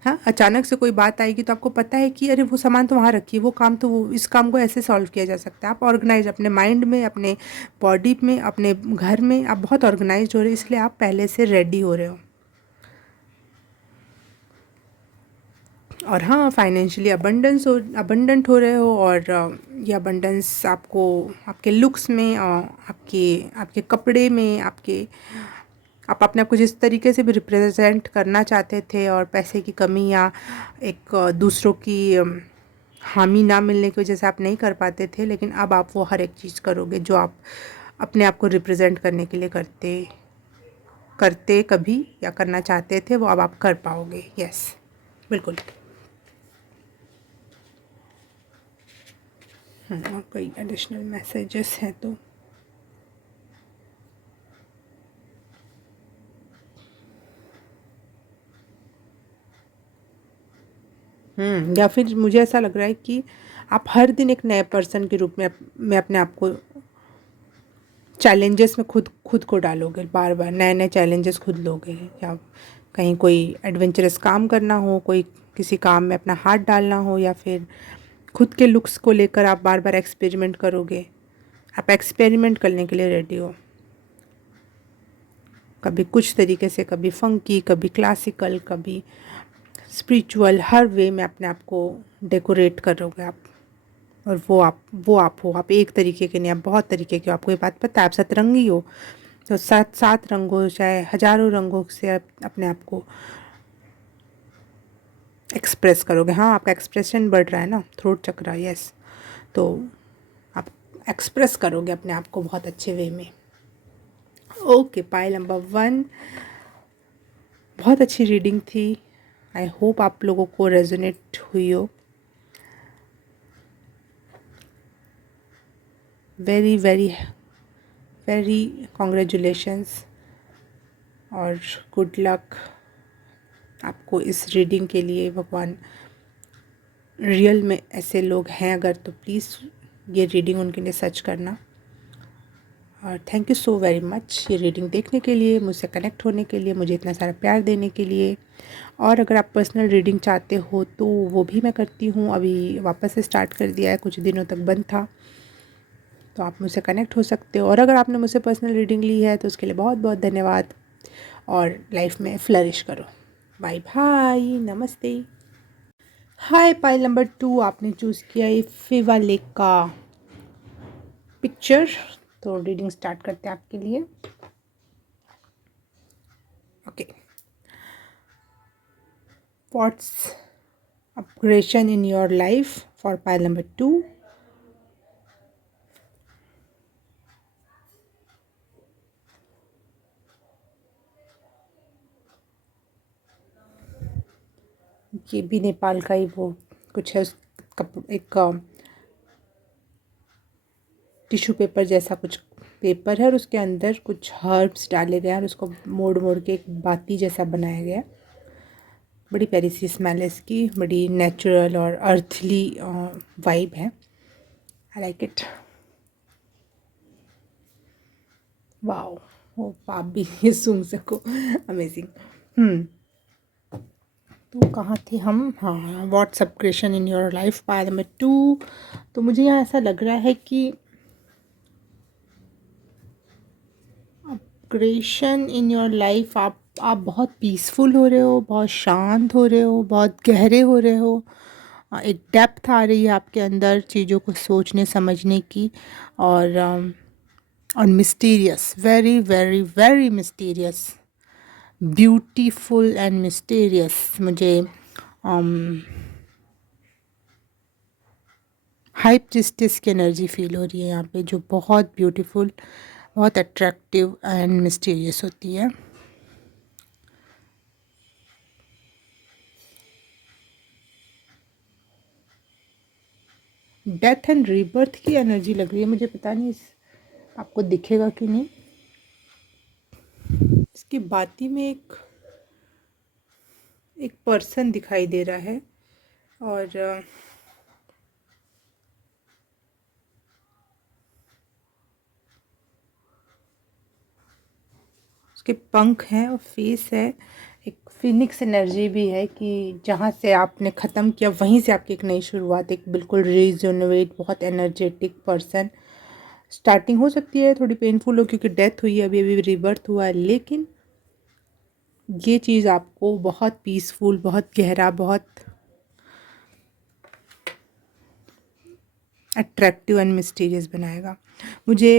हाँ, अचानक से कोई बात आएगी तो आपको पता है कि अरे वो सामान तो वहाँ रखी है, वो काम तो, वो इस काम को ऐसे सॉल्व किया जा सकता है। आप ऑर्गेनाइज अपने माइंड में, अपने बॉडी में, अपने घर में आप बहुत ऑर्गेनाइज हो रहे हो, इसलिए आप पहले से रेडी हो रहे हो। और हाँ, फाइनेंशियली अबंडेंट हो रहे हो, और ये अबंडेंस आपको आपके लुक्स में, आपके आपके कपड़े में, आप अपने आप को जिस तरीके से भी रिप्रेजेंट करना चाहते थे, और पैसे की कमी या एक दूसरों की हामी ना मिलने की वजह से आप नहीं कर पाते थे, लेकिन अब आप वो हर एक चीज़ करोगे जो आप अपने आप को रिप्रेजेंट करने के लिए करते करते कभी या करना चाहते थे, वो अब आप कर पाओगे। यस, बिल्कुल। और कोई एडिशनल मैसेजेस हैं तो या फिर मुझे ऐसा लग रहा है कि आप हर दिन एक नए पर्सन के रूप में अपने आप को चैलेंजेस में खुद खुद को डालोगे, बार बार नए नए चैलेंजेस खुद लोगे, या कहीं कोई एडवेंचरस काम करना हो, कोई किसी काम में अपना हाथ डालना हो, या फिर खुद के लुक्स को लेकर आप बार बार एक्सपेरिमेंट करोगे। आप एक्सपेरिमेंट करने के लिए रेडी हो, कभी कुछ तरीके से, कभी फंकी, कभी क्लासिकल, कभी स्पिरिचुअल, हर वे में अपने आप को डेकोरेट करोगे आप। और वो आप हो, आप एक तरीके के नहीं, आप बहुत तरीके के हो। आपको ये बात पता है, आप सतरंगी हो, तो सात सात रंगों चाहे हजारों रंगों से आप अपने आप को एक्सप्रेस करोगे। हाँ, आपका एक्सप्रेशन बढ़ रहा है ना, थ्रोट चक्रा, यस। तो आप एक्सप्रेस करोगे अपने आप को बहुत अच्छे वे में। ओके, पाइल नंबर 1, बहुत अच्छी रीडिंग थी। आई होप आप लोगों को रेजोनेट हुई हो। वेरी वेरी वेरी कॉन्ग्रेचुलेशंस और गुड लक आपको इस रीडिंग के लिए। भगवान रियल में ऐसे लोग हैं अगर, तो प्लीज़ ये रीडिंग उनके लिए सच करना। और thank you so very much ये रीडिंग देखने के लिए, मुझसे कनेक्ट होने के लिए, मुझे इतना सारा प्यार देने के लिए। और अगर आप पर्सनल रीडिंग चाहते हो तो वो भी मैं करती हूँ, अभी वापस से स्टार्ट कर दिया है, कुछ दिनों तक बंद था, तो आप मुझसे कनेक्ट हो सकते हो। और अगर आपने मुझसे पर्सनल रीडिंग ली है तो उसके लिए बहुत बहुत धन्यवाद, और लाइफ में फ्लरिश करो। बाय बाय, नमस्ते। हाय, पाइल नंबर 2 आपने चूज़ किया ये फिवा लेक का पिक्चर, तो रीडिंग स्टार्ट करते हैं आपके लिए। Okay, what's upgradation in your life for pile number 2? ये भी नेपाल का ही वो कुछ है, एक टिश्यू पेपर जैसा कुछ पेपर है, और उसके अंदर कुछ हर्ब्स डाले गए हैं, और उसको मोड़ मोड़ के एक बाती जैसा बनाया गया है। बड़ी प्यारी सी स्मेल है इसकी, बड़ी नेचुरल और अर्थली वाइब है। I like it. वाओ, वो आप भी ये सूंघ सको, अमेजिंग। तो कहाँ थे हम? हाँ, what's upgradation in your life part number 2। तो मुझे यहाँ ऐसा लग रहा है कि अपग्रेशन इन योर लाइफ, आप बहुत पीसफुल हो रहे हो, बहुत शांत हो रहे हो, बहुत गहरे हो रहे हो। एक डेप्थ आ रही है आपके अंदर चीज़ों को सोचने समझने की, और mysterious, very very very mysterious, beautiful and mysterious. मुझे हाई प्रिस्टेस की एनर्जी फील हो रही है यहाँ पे, जो बहुत ब्यूटीफुल, बहुत अट्रैक्टिव एंड मिस्टीरियस होती है। डेथ एंड रीबर्थ की एनर्जी लग रही है मुझे, पता नहीं आपको दिखेगा कि नहीं। इसकी बाती में एक पर्सन दिखाई दे रहा है, और उसके पंख हैं और फेस है। एक फिनिक्स एनर्जी भी है कि जहाँ से आपने ख़त्म किया वहीं से आपकी एक नई शुरुआत, एक बिल्कुल रिजोनवेट, बहुत एनर्जेटिक पर्सन। स्टार्टिंग हो सकती है थोड़ी पेनफुल हो, क्योंकि डेथ हुई है, अभी अभी रिबर्थ हुआ है, लेकिन ये चीज़ आपको बहुत पीसफुल, बहुत गहरा, बहुत अट्रैक्टिव एंड मिस्टीरियस बनाएगा। मुझे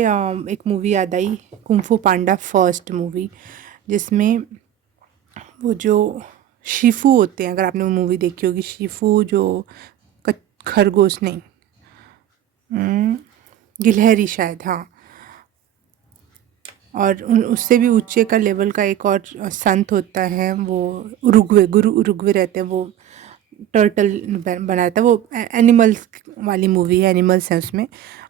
एक मूवी याद आई, कुंफू पांडा फर्स्ट मूवी, जिसमें वो जो शिफू होते हैं, अगर आपने वो मूवी देखी होगी, शिफू जो खरगोश नहीं, गिलहरी शायद, हाँ। और उससे भी ऊंचे का लेवल का एक और संत होता है, वो उरुग्वे, गुरु उरुग्वे रहते हैं। वो टर्टल बनाता है, वो एनिमल्स वाली मूवी है, एनिमल्स हैं उसमें।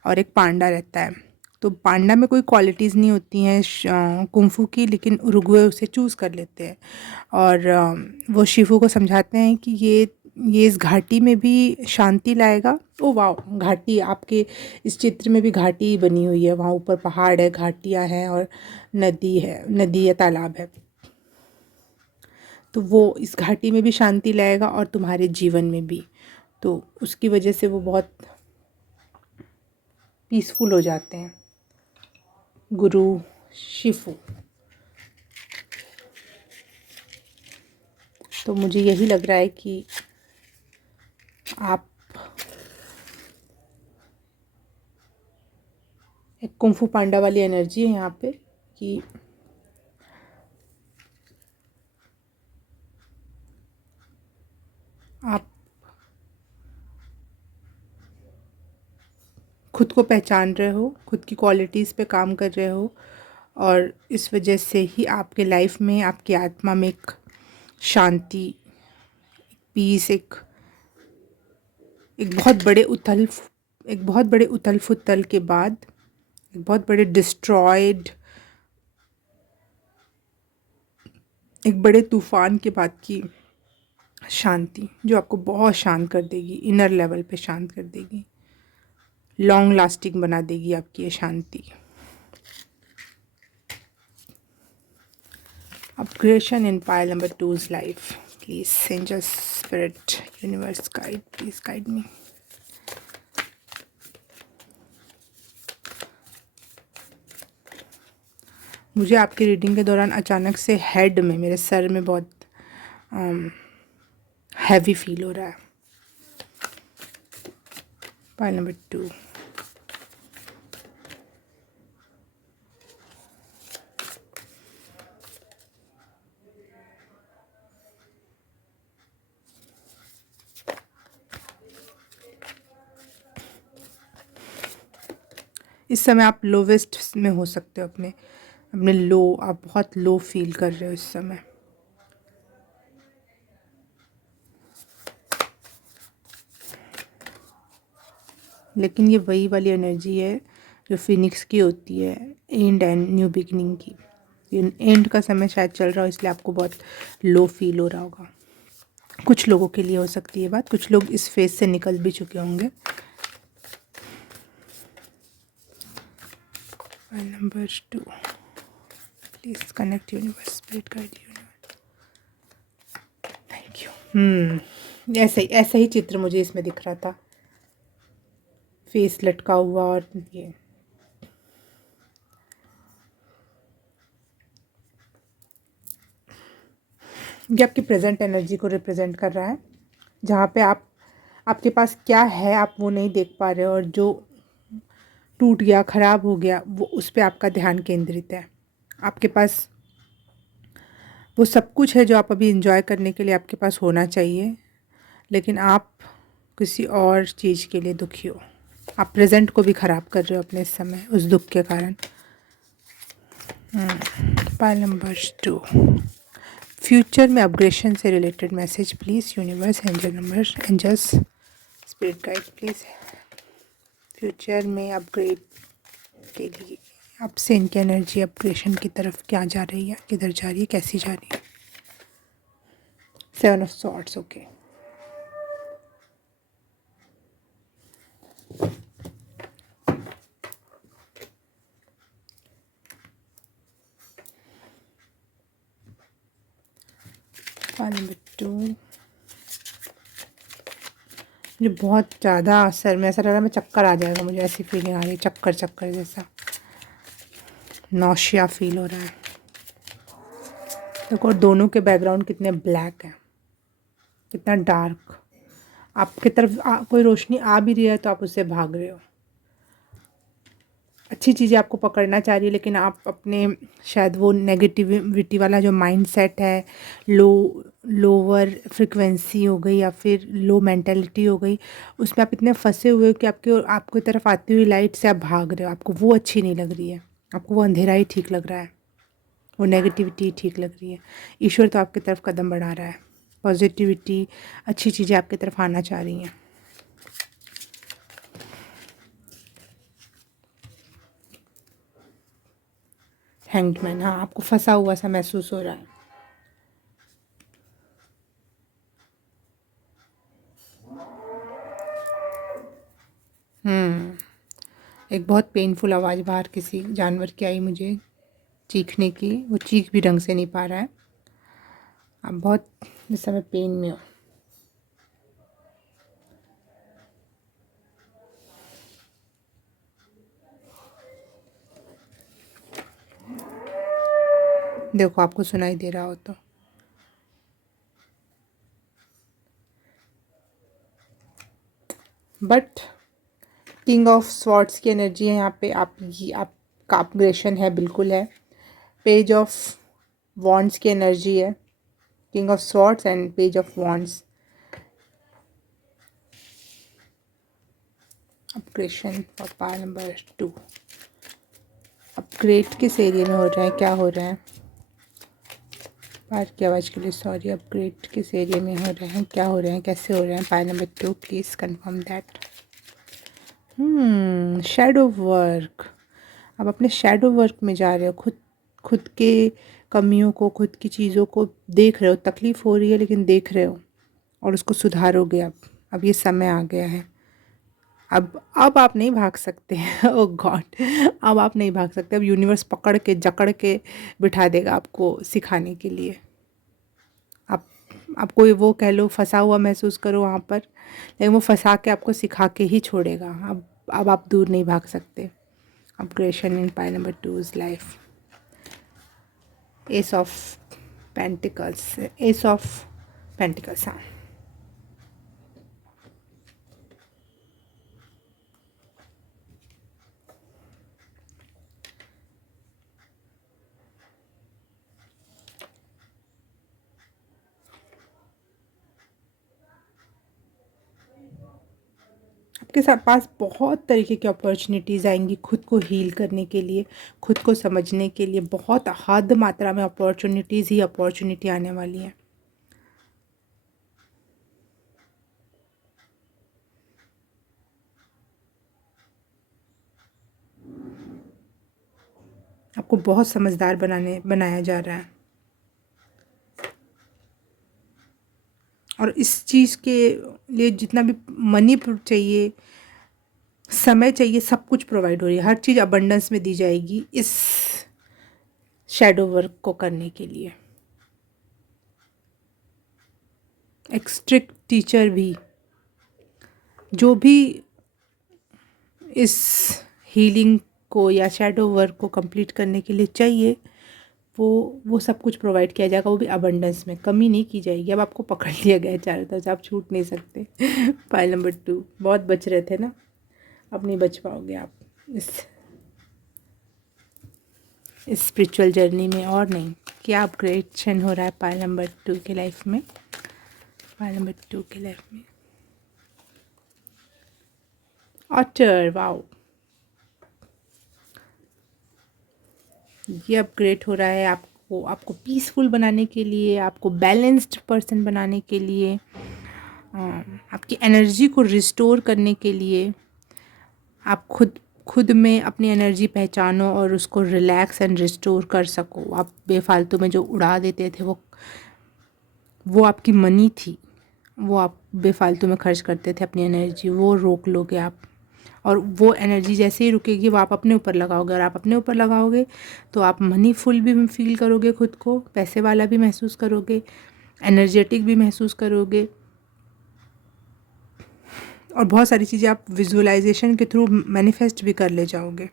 और एक पांडा रहता है। तो पांडा में कोई क्वालिटीज़ नहीं होती हैं कुंफू की, लेकिन उरुग्वे उसे चूज़ कर लेते हैं। और वो शिफू को समझाते हैं कि ये इस घाटी में भी शांति लाएगा। ओ वाह, घाटी आपके इस चित्र में भी घाटी बनी हुई है, वहाँ ऊपर पहाड़ है, घाटियाँ हैं और नदी है, नदी या तालाब है। तो वो इस घाटी में भी शांति लाएगा और तुम्हारे जीवन में भी। तो उसकी वजह से वो बहुत पीसफुल हो जाते हैं, गुरु शिफू। तो मुझे यही लग रहा है कि आप एक कुंफू पांडा वाली एनर्जी है यहाँ पे, कि आप खुद को पहचान रहे हो, खुद की क्वालिटीज़ पे काम कर रहे हो, और इस वजह से ही आपके लाइफ में, आपकी आत्मा में एक शांति, पीस, एक बहुत बड़े उथल फुथल के बाद, एक बहुत बड़े डिस्ट्रॉयड, एक बड़े तूफान के बाद की शांति, जो आपको बहुत शांत कर देगी, इनर लेवल पे शांत कर देगी, लॉन्ग लास्टिंग बना देगी आपकी ये शांति। Upgradation in pile number 2's life, please angel spirit universe guide, please guide me. मुझे आपकी रीडिंग के दौरान अचानक से हेड में, मेरे सर में बहुत हैवी फील हो रहा है। पाइल नंबर 2, इस समय आप लोवेस्ट में हो सकते हो, अपने अपने लो, आप बहुत लो फील कर रहे हो इस समय। लेकिन ये वही वाली एनर्जी है जो फिनिक्स की होती है, एंड एंड न्यू बिगिनिंग की। एंड का समय शायद चल रहा हो, इसलिए आपको बहुत लो फील हो रहा होगा। कुछ लोगों के लिए हो सकती है बात, कुछ लोग इस फेज से निकल भी चुके होंगे। Number 2, please connect universe, spirit guide universe, thank you. ऐसा ही चित्र मुझे इसमें दिख रहा था, फेस लटका हुआ, और ये आपकी प्रेजेंट एनर्जी को रिप्रेजेंट कर रहा है, जहाँ पे आपके पास क्या है आप वो नहीं देख पा रहे हो, और जो टूट गया, ख़राब हो गया, वो उस पे आपका ध्यान केंद्रित है। आपके पास वो सब कुछ है जो आप अभी इंजॉय करने के लिए आपके पास होना चाहिए, लेकिन आप किसी और चीज़ के लिए दुखी हो। आप प्रेजेंट को भी ख़राब कर रहे हो अपने इस समय उस दुख के कारण। पाइल नंबर 2, फ्यूचर में अपग्रेशन से related message please universe, angel number, angels, spirit guide please. Future में अपग्रेड के लिए आपसे इनकी एनर्जी अपग्रेशन की तरफ क्या जा रही है, किधर जा रही है, कैसी जा रही है। 7 ऑफ सॉर्ड्स, ओके। नंबर 2, मुझे बहुत ज़्यादा सर में ऐसा लग रहा है मैं चक्कर आ जाएगा, मुझे ऐसी फीलिंग आ रही है, चक्कर चक्कर जैसा, नौशिया फील हो रहा है। देखो दोनों के बैकग्राउंड कितने ब्लैक हैं, कितना डार्क। आपकी तरफ कोई रोशनी आ भी रही है तो आप उससे भाग रहे हो। अच्छी चीज़ें आपको पकड़ना चाह रही है, लेकिन आप अपने शायद वो नेगेटिविटी वाला जो माइंडसेट है, लोअर फ्रिक्वेंसी हो गई या फिर लो मेंटालिटी हो गई, उसमें आप इतने फंसे हुए हो कि आपकी तरफ आती हुई लाइट से आप भाग रहे हो। आपको वो अच्छी नहीं लग रही है, आपको वो अंधेरा ही ठीक लग रहा है, वो नेगेटिविटी ठीक लग रही है। ईश्वर तो आपकी तरफ कदम बढ़ा रहा है, पॉजिटिविटी, अच्छी चीज़ें आपकी तरफ आना चाह रही हैं। हैंग्ड मैन, हाँ, आपको फंसा हुआ सा महसूस हो रहा है। एक बहुत पेनफुल आवाज़ बाहर किसी जानवर की आई मुझे, चीखने की। वो चीख भी ढंग से नहीं पा रहा है। आप बहुत इस समय पेन में हो। देखो आपको सुनाई दे रहा हो तो। बट किंग ऑफ स्वॉर्ड्स की एनर्जी है यहाँ पे। आपका अपग्रेशन है, बिल्कुल है। पेज ऑफ वॉन्ड्स की एनर्जी है, king of swords and page of wands. Upgradation for power number 2। Upgrade किस एरिया में हो रहा है, क्या हो रहा है? बाहर की आवाज़ के लिए सॉरी। अपग्रेड किस एरिया में हो रहे हैं, क्या हो रहे हैं, कैसे हो रहे हैं? Power number 2, please confirm that. Shadow work. आप अपने शैडो वर्क में जा रहे हो, खुद के कमियों को, खुद की चीज़ों को देख रहे हो। तकलीफ़ हो रही है लेकिन देख रहे हो और उसको सुधारोगे। अब ये समय आ गया है। अब आप नहीं भाग सकते। ओह गॉड, अब आप नहीं भाग सकते। अब यूनिवर्स पकड़ के जकड़ के बिठा देगा आपको सिखाने के लिए। आप आपको वो कह लो, फंसा हुआ महसूस करो वहाँ पर, लेकिन वो फंसा के आपको सिखा के ही छोड़ेगा। अब आप दूर नहीं भाग सकते। Upgradation in pi number 2 is life. S of pentacles, S of pentacles, हाँ। आपके साथ पास बहुत तरीके की अपॉर्चुनिटीज़ आएंगी खुद को हील करने के लिए, खुद को समझने के लिए। बहुत हद मात्रा में अपॉर्चुनिटीज़ ही अपॉर्चुनिटी आने वाली है। आपको बहुत समझदार बनाया जा रहा है। और इस चीज़ के लिए जितना भी मनी चाहिए, समय चाहिए, सब कुछ प्रोवाइड हो रही है। हर चीज़ अबंडेंस में दी जाएगी इस शैडो वर्क को करने के लिए। एक स्ट्रिक्ट टीचर भी, जो भी इस हीलिंग को या शैडो वर्क को कंप्लीट करने के लिए चाहिए, वो सब कुछ प्रोवाइड किया जाएगा। वो भी अबंडेंस में, कमी नहीं की जाएगी। अब आपको पकड़ लिया गया है चारों तरफ से, आप छूट नहीं सकते। फाइल नंबर 2, बहुत बच रहे थे ना, अब नहीं बच पाओगे आप इस स्पिरिचुअल जर्नी में। और नहीं, क्या अपग्रेडेशन हो रहा है पाइल नंबर 2 की लाइफ में? पाइल नंबर 2 की लाइफ में ऑटर, वाओ, ये अपग्रेड हो रहा है आपको पीसफुल बनाने के लिए, आपको बैलेंस्ड पर्सन बनाने के लिए, आपकी एनर्जी को रिस्टोर करने के लिए। आप खुद में अपनी एनर्जी पहचानो और उसको रिलैक्स एंड रिस्टोर कर सको। आप बेफालतू में जो उड़ा देते थे, वो आपकी मनी थी, वो आप बेफालतू में खर्च करते थे अपनी एनर्जी, वो रोक लोगे आप। और वो एनर्जी जैसे ही रुकेगी, वो आप अपने ऊपर लगाओगे, और आप अपने ऊपर लगाओगे तो आप मनी फुल भी फील करोगे, खुद को पैसे वाला भी महसूस करोगे, एनर्जेटिक भी महसूस करोगे। और बहुत सारी चीज़ें आप विजुअलाइजेशन के थ्रू मैनिफेस्ट भी कर ले जाओगे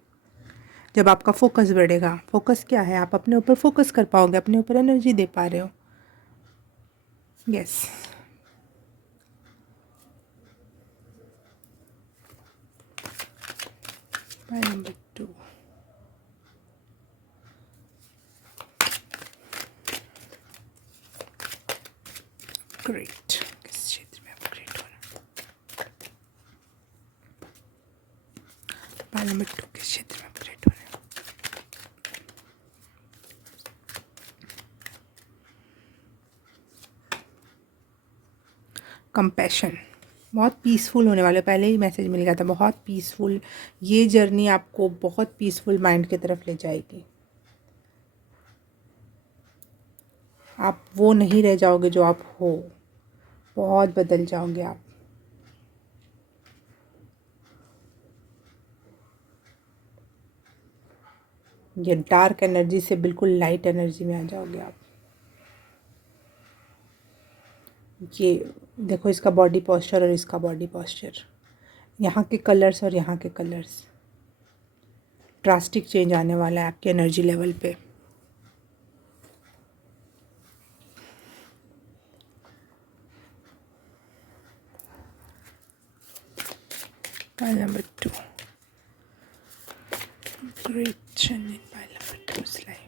जब आपका फोकस बढ़ेगा। फोकस क्या है? आप अपने ऊपर फोकस कर पाओगे, अपने ऊपर एनर्जी दे पा रहे हो। यस। नंबर 2, पायल नंबर 2 के क्षेत्र में अपग्रेड हो रहे हैं। कंपैशन, बहुत पीसफुल होने वाले, पहले ही मैसेज मिल गया था, बहुत पीसफुल। ये जर्नी आपको बहुत पीसफुल माइंड की तरफ ले जाएगी। आप वो नहीं रह जाओगे जो आप हो, बहुत बदल जाओगे आप। ये डार्क एनर्जी से बिल्कुल लाइट एनर्जी में आ जाओगे आप। ये देखो इसका बॉडी पोस्चर और इसका बॉडी पोस्चर, यहाँ के कलर्स और यहाँ के कलर्स, ड्रास्टिक चेंज आने वाला है आपके एनर्जी लेवल पे। Pile number 2, great change in pile number 2 life.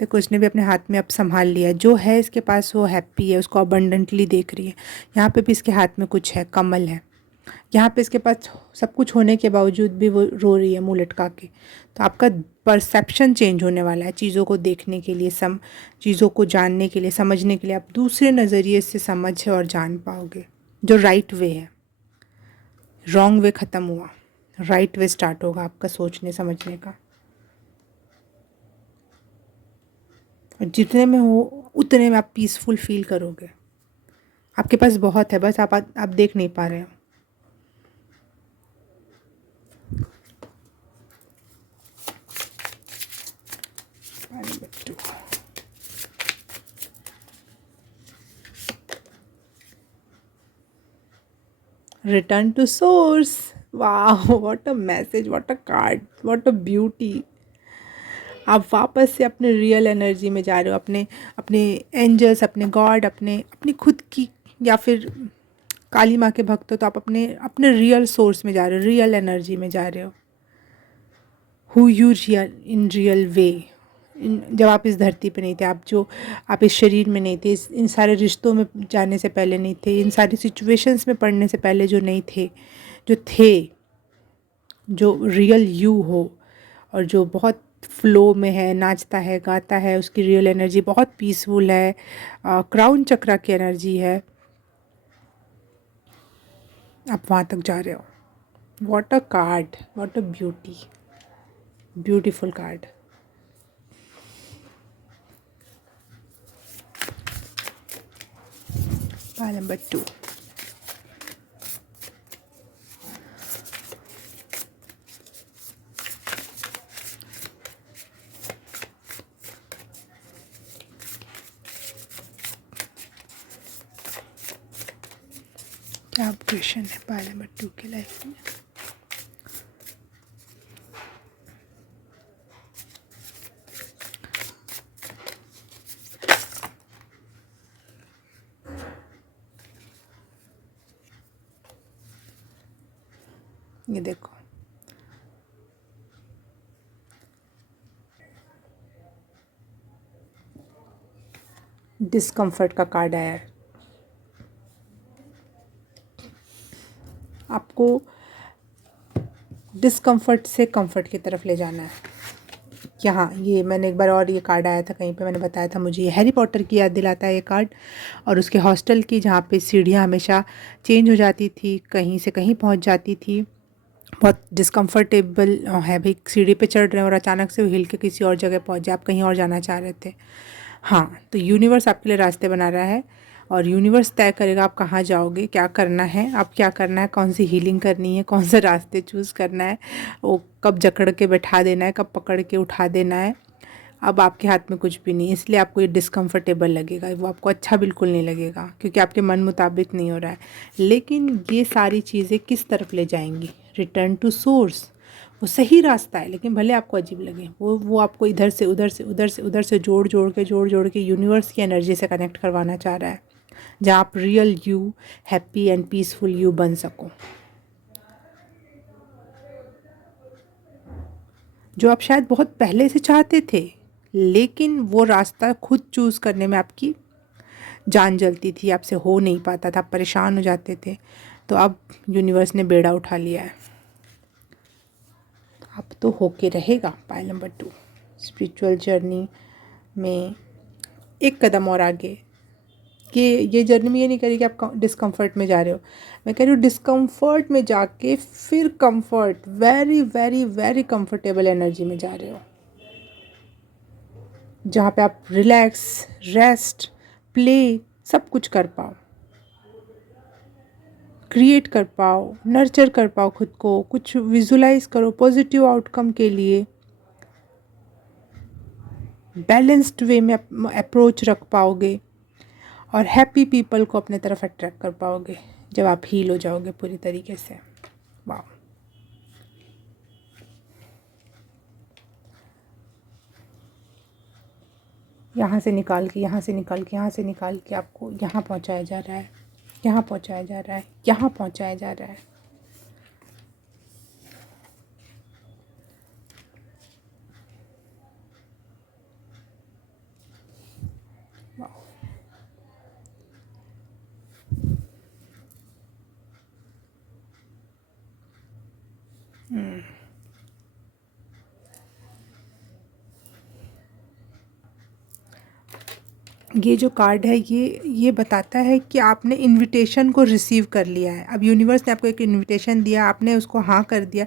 देखो इसने भी अपने हाथ में अब संभाल लिया, जो है इसके पास वो हैप्पी है, उसको अबंडेंटली देख रही है। यहाँ पे भी इसके हाथ में कुछ है, कमल है। यहाँ पे इसके पास सब कुछ होने के बावजूद भी वो रो रही है मुंह लटका के। तो आपका परसेप्शन चेंज होने वाला है चीज़ों को देखने के लिए, चीज़ों को जानने के लिए, समझने के लिए। आप दूसरे नज़रिए से समझ और जान पाओगे, जो राइट वे है। रॉन्ग वे ख़त्म हुआ, राइट वे स्टार्ट होगा आपका सोचने समझने का। और जितने में हो उतने में आप पीसफुल फील करोगे। आपके पास बहुत है, बस आप देख नहीं पा रहे हो। रिटर्न टू सोर्स, वाह what a message, what a card, what a beauty. आप वापस से अपने रियल एनर्जी में जा रहे हो, अपने अपने एंजल्स, अपने गॉड, अपनी खुद की, या फिर काली माँ के भक्त हो तो आप अपने अपने रियल सोर्स में जा रहे हो, रियल एनर्जी में जा रहे हो। Who you real in real way. जब आप इस धरती पे नहीं थे, आप इस शरीर में नहीं थे, इन सारे रिश्तों में जाने से पहले नहीं थे, इन सारी सिचुएशंस में पड़ने से पहले जो नहीं थे, जो थे, जो रियल यू हो और जो बहुत फ्लो में है, नाचता है, गाता है, उसकी रियल एनर्जी बहुत पीसफुल है, क्राउन चक्रा की एनर्जी है। आप वहाँ तक जा रहे हो। What a card, what a beauty, beautiful card. Pile number 2, क्या ऑपरेशन है पाइल नंबर 2 के लाइफ में। ये देखो, डिस्कम्फर्ट का कार्ड आया है। आपको डिस्कम्फर्ट से कंफर्ट की तरफ ले जाना है। यहाँ ये मैंने एक बार और ये कार्ड आया था कहीं पे, मैंने बताया था मुझे ये हैरी पॉटर की याद दिलाता है ये कार्ड, और उसके हॉस्टल की, जहाँ पे सीढ़ियाँ हमेशा चेंज हो जाती थी, कहीं से कहीं पहुँच जाती थी। बहुत डिस्कम्फर्टेबल है भाई, सीढ़ी पे चढ़ रहे हैं और अचानक से वो हिल के किसी और जगह पहुँच जाए, आप कहीं और जाना चाह रहे थे। हाँ, तो यूनिवर्स आपके लिए रास्ते बना रहा है, और यूनिवर्स तय करेगा आप कहाँ जाओगे, क्या करना है, आप क्या करना है, कौन सी हीलिंग करनी है, कौन से रास्ते चूज़ करना है, वो कब जकड़ के बैठा देना है, कब पकड़ के उठा देना है। अब आपके हाथ में कुछ भी नहीं, इसलिए आपको ये डिस्कम्फर्टेबल लगेगा, वो आपको अच्छा बिल्कुल नहीं लगेगा, क्योंकि आपके मन मुताबिक नहीं हो रहा है। लेकिन ये सारी चीज़ें किस तरफ ले जाएंगी, रिटर्न टू सोर्स। वो सही रास्ता है, लेकिन भले आपको अजीब लगे, वो आपको इधर से उधर से उधर से उधर से जोड़ के यूनिवर्स की एनर्जी से कनेक्ट करवाना चाह रहा है, जहाँ आप real you, happy and peaceful you बन सको, जो आप शायद बहुत पहले से चाहते थे, लेकिन वो रास्ता खुद चूज़ करने में आपकी जान जलती थी, आपसे हो नहीं पाता था, आप परेशान हो जाते थे। तो अब यूनिवर्स ने बेड़ा उठा लिया है, अब तो होके रहेगा। पाइल नंबर 2, स्पिरिचुअल जर्नी में एक कदम और आगे। कि ये जर्नी में ये नहीं करी कि आप डिस्कम्फर्ट में जा रहे हो, मैं कह रही हूँ डिस्कम्फर्ट में जाके फिर comfort, very very very comfortable energy में जा रहे हो, जहाँ पे आप रिलैक्स, रेस्ट, प्ले सब कुछ कर पाओ, क्रिएट कर पाओ, नर्चर कर पाओ खुद को, कुछ विजुलाइज करो पॉजिटिव आउटकम के लिए, बैलेंस्ड वे में अप्रोच रख पाओगे और हैप्पी पीपल को अपने तरफ अट्रैक्ट कर पाओगे जब आप हील हो जाओगे पूरी तरीके से। वाह, यहाँ से निकाल के, यहाँ से निकाल के, यहाँ से निकाल के आपको यहाँ पहुँचाया जा रहा है, यहाँ पहुँचाया जा रहा है, यहाँ पहुँचाया जा रहा है। ये जो कार्ड है ये बताता है कि आपने इनविटेशन को रिसीव कर लिया है। अब यूनिवर्स ने आपको एक इनविटेशन दिया, आपने उसको हाँ कर दिया।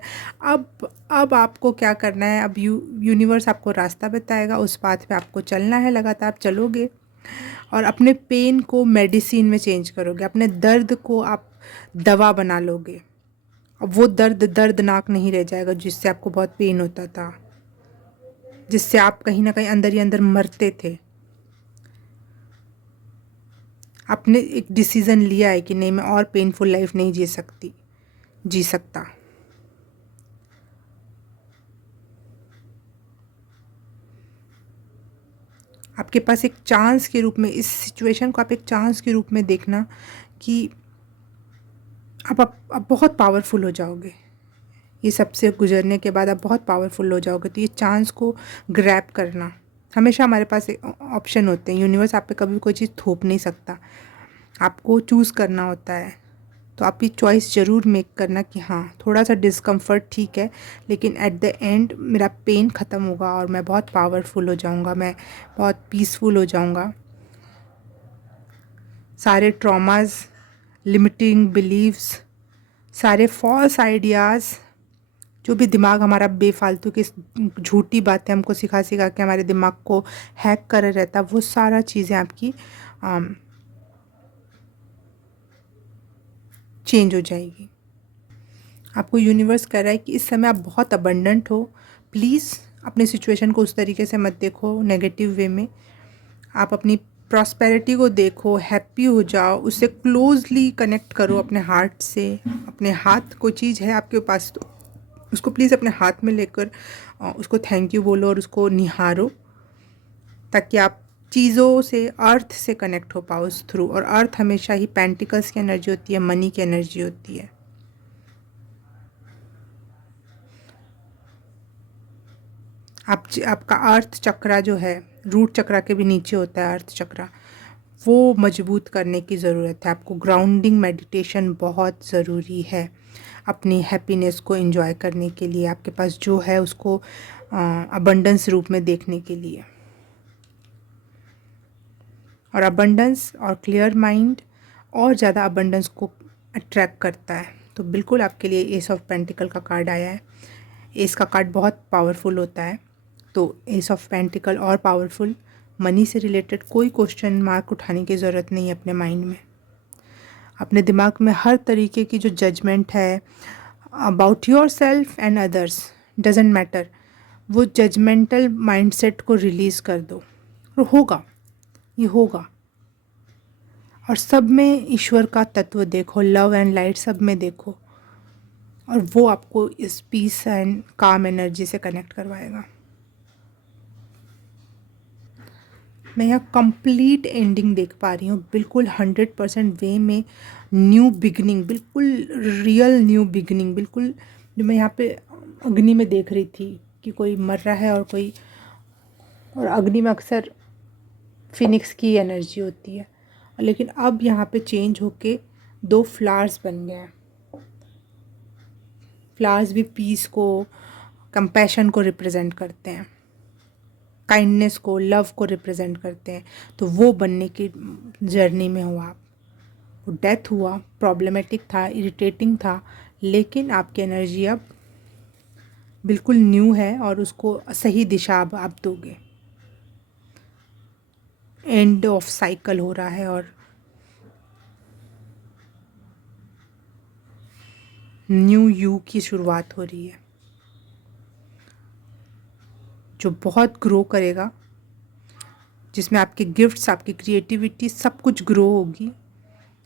अब आपको क्या करना है, अब यूनिवर्स आपको रास्ता बताएगा, उस पाथ पे आपको चलना है, लगातार आप चलोगे और अपने पेन को मेडिसिन में चेंज करोगे, अपने दर्द को आप दवा बना लोगे। अब वो दर्द दर्दनाक नहीं रह जाएगा जिससे आपको बहुत पेन होता था, जिससे आप कहीं ना कहीं अंदर ही अंदर मरते थे। आपने एक डिसीज़न लिया है कि नहीं, मैं और पेनफुल लाइफ नहीं जी सकता। आपके पास एक चांस के रूप में, इस सिचुएशन को आप एक चांस के रूप में देखना कि आप बहुत पावरफुल हो जाओगे। ये सबसे गुजरने के बाद आप बहुत पावरफुल हो जाओगे, तो ये चांस को ग्रैब करना। हमेशा हमारे पास ऑप्शन होते हैं, यूनिवर्स आप पे कभी कोई चीज़ थोप नहीं सकता, आपको चूज़ करना होता है। तो आप ये चॉइस ज़रूर मेक करना कि हाँ, थोड़ा सा डिस्कम्फर्ट ठीक है, लेकिन एट द एंड मेरा पेन ख़त्म होगा और मैं बहुत पावरफुल हो जाऊँगा, मैं बहुत पीसफुल हो जाऊँगा। सारे ट्रॉमास, लिमिटिंग बिलीव्स, सारे फॉल्स आइडियाज़, जो भी दिमाग हमारा बेफालतू की झूठी बातें हमको सिखा के हमारे दिमाग को हैक करे रहता, वो सारा चीज़ें आपकी चेंज हो जाएगी। आपको यूनिवर्स कह रहा है कि इस समय आप बहुत अबंडेंट हो। प्लीज़ अपनी सिचुएशन को उस तरीके से मत देखो नेगेटिव वे में। आप अपनी प्रॉस्पेरिटी को देखो, हैप्पी हो जाओ, उससे क्लोजली कनेक्ट करो अपने हार्ट से। अपने हाथ, कोई चीज़ है आपके पास तो उसको प्लीज़ अपने हाथ में लेकर उसको थैंक यू बोलो और उसको निहारो, ताकि आप चीज़ों से, अर्थ से कनेक्ट हो पाओ उस थ्रू। और अर्थ हमेशा ही पेंटिकल्स की एनर्जी होती है, मनी की एनर्जी होती है। आपका अर्थ चक्रा जो है, रूट चक्रा के भी नीचे होता है अर्थ चक्रा, वो मजबूत करने की ज़रूरत है आपको। ग्राउंडिंग मेडिटेशन बहुत ज़रूरी है अपनी हैप्पीनेस को एंजॉय करने के लिए, आपके पास जो है उसको अबंडेंस रूप में देखने के लिए। और अबंडेंस और क्लियर माइंड और ज़्यादा अबंडेंस को अट्रैक्ट करता है। तो बिल्कुल आपके लिए एस ऑफ पेंटिकल का कार्ड आया है। एस का कार्ड बहुत पावरफुल होता है, तो एस ऑफ पेंटिकल और पावरफुल। मनी से रिलेटेड कोई क्वेश्चन मार्क उठाने की ज़रूरत नहीं है अपने माइंड में। अपने दिमाग में हर तरीके की जो जजमेंट है about your self and others, doesn't matter, वो जजमेंटल माइंडसेट को रिलीज़ कर दो और होगा, ये होगा। और सब में ईश्वर का तत्व देखो, लव एंड लाइट सब में देखो, और वो आपको इस पीस एंड काम एनर्जी से कनेक्ट करवाएगा। मैं यहाँ कंप्लीट एंडिंग देख पा रही हूँ, बिल्कुल 100% वे में न्यू बिगनिंग, बिल्कुल रियल न्यू बिगनिंग। बिल्कुल जो मैं यहाँ पे अग्नि में देख रही थी कि कोई मर रहा है और अग्नि में अक्सर फिनिक्स की एनर्जी होती है, लेकिन अब यहाँ पे चेंज होके 2 फ्लावर्स बन गए हैं। फ्लावर्स भी पीस को, कंपैशन को रिप्रेजेंट करते हैं, काइंडनेस को, लव को रिप्रेजेंट करते हैं। तो वो बनने की जर्नी में हो आप। वो डेथ हुआ, प्रॉब्लमेटिक था, इरिटेटिंग था, लेकिन आपकी एनर्जी अब बिल्कुल न्यू है और उसको सही दिशा अब आप दोगे। एंड ऑफ साइकिल हो रहा है और न्यू यू की शुरुआत हो रही है, जो बहुत ग्रो करेगा, जिसमें आपके गिफ्ट्स, आपकी क्रिएटिविटी सब कुछ ग्रो होगी।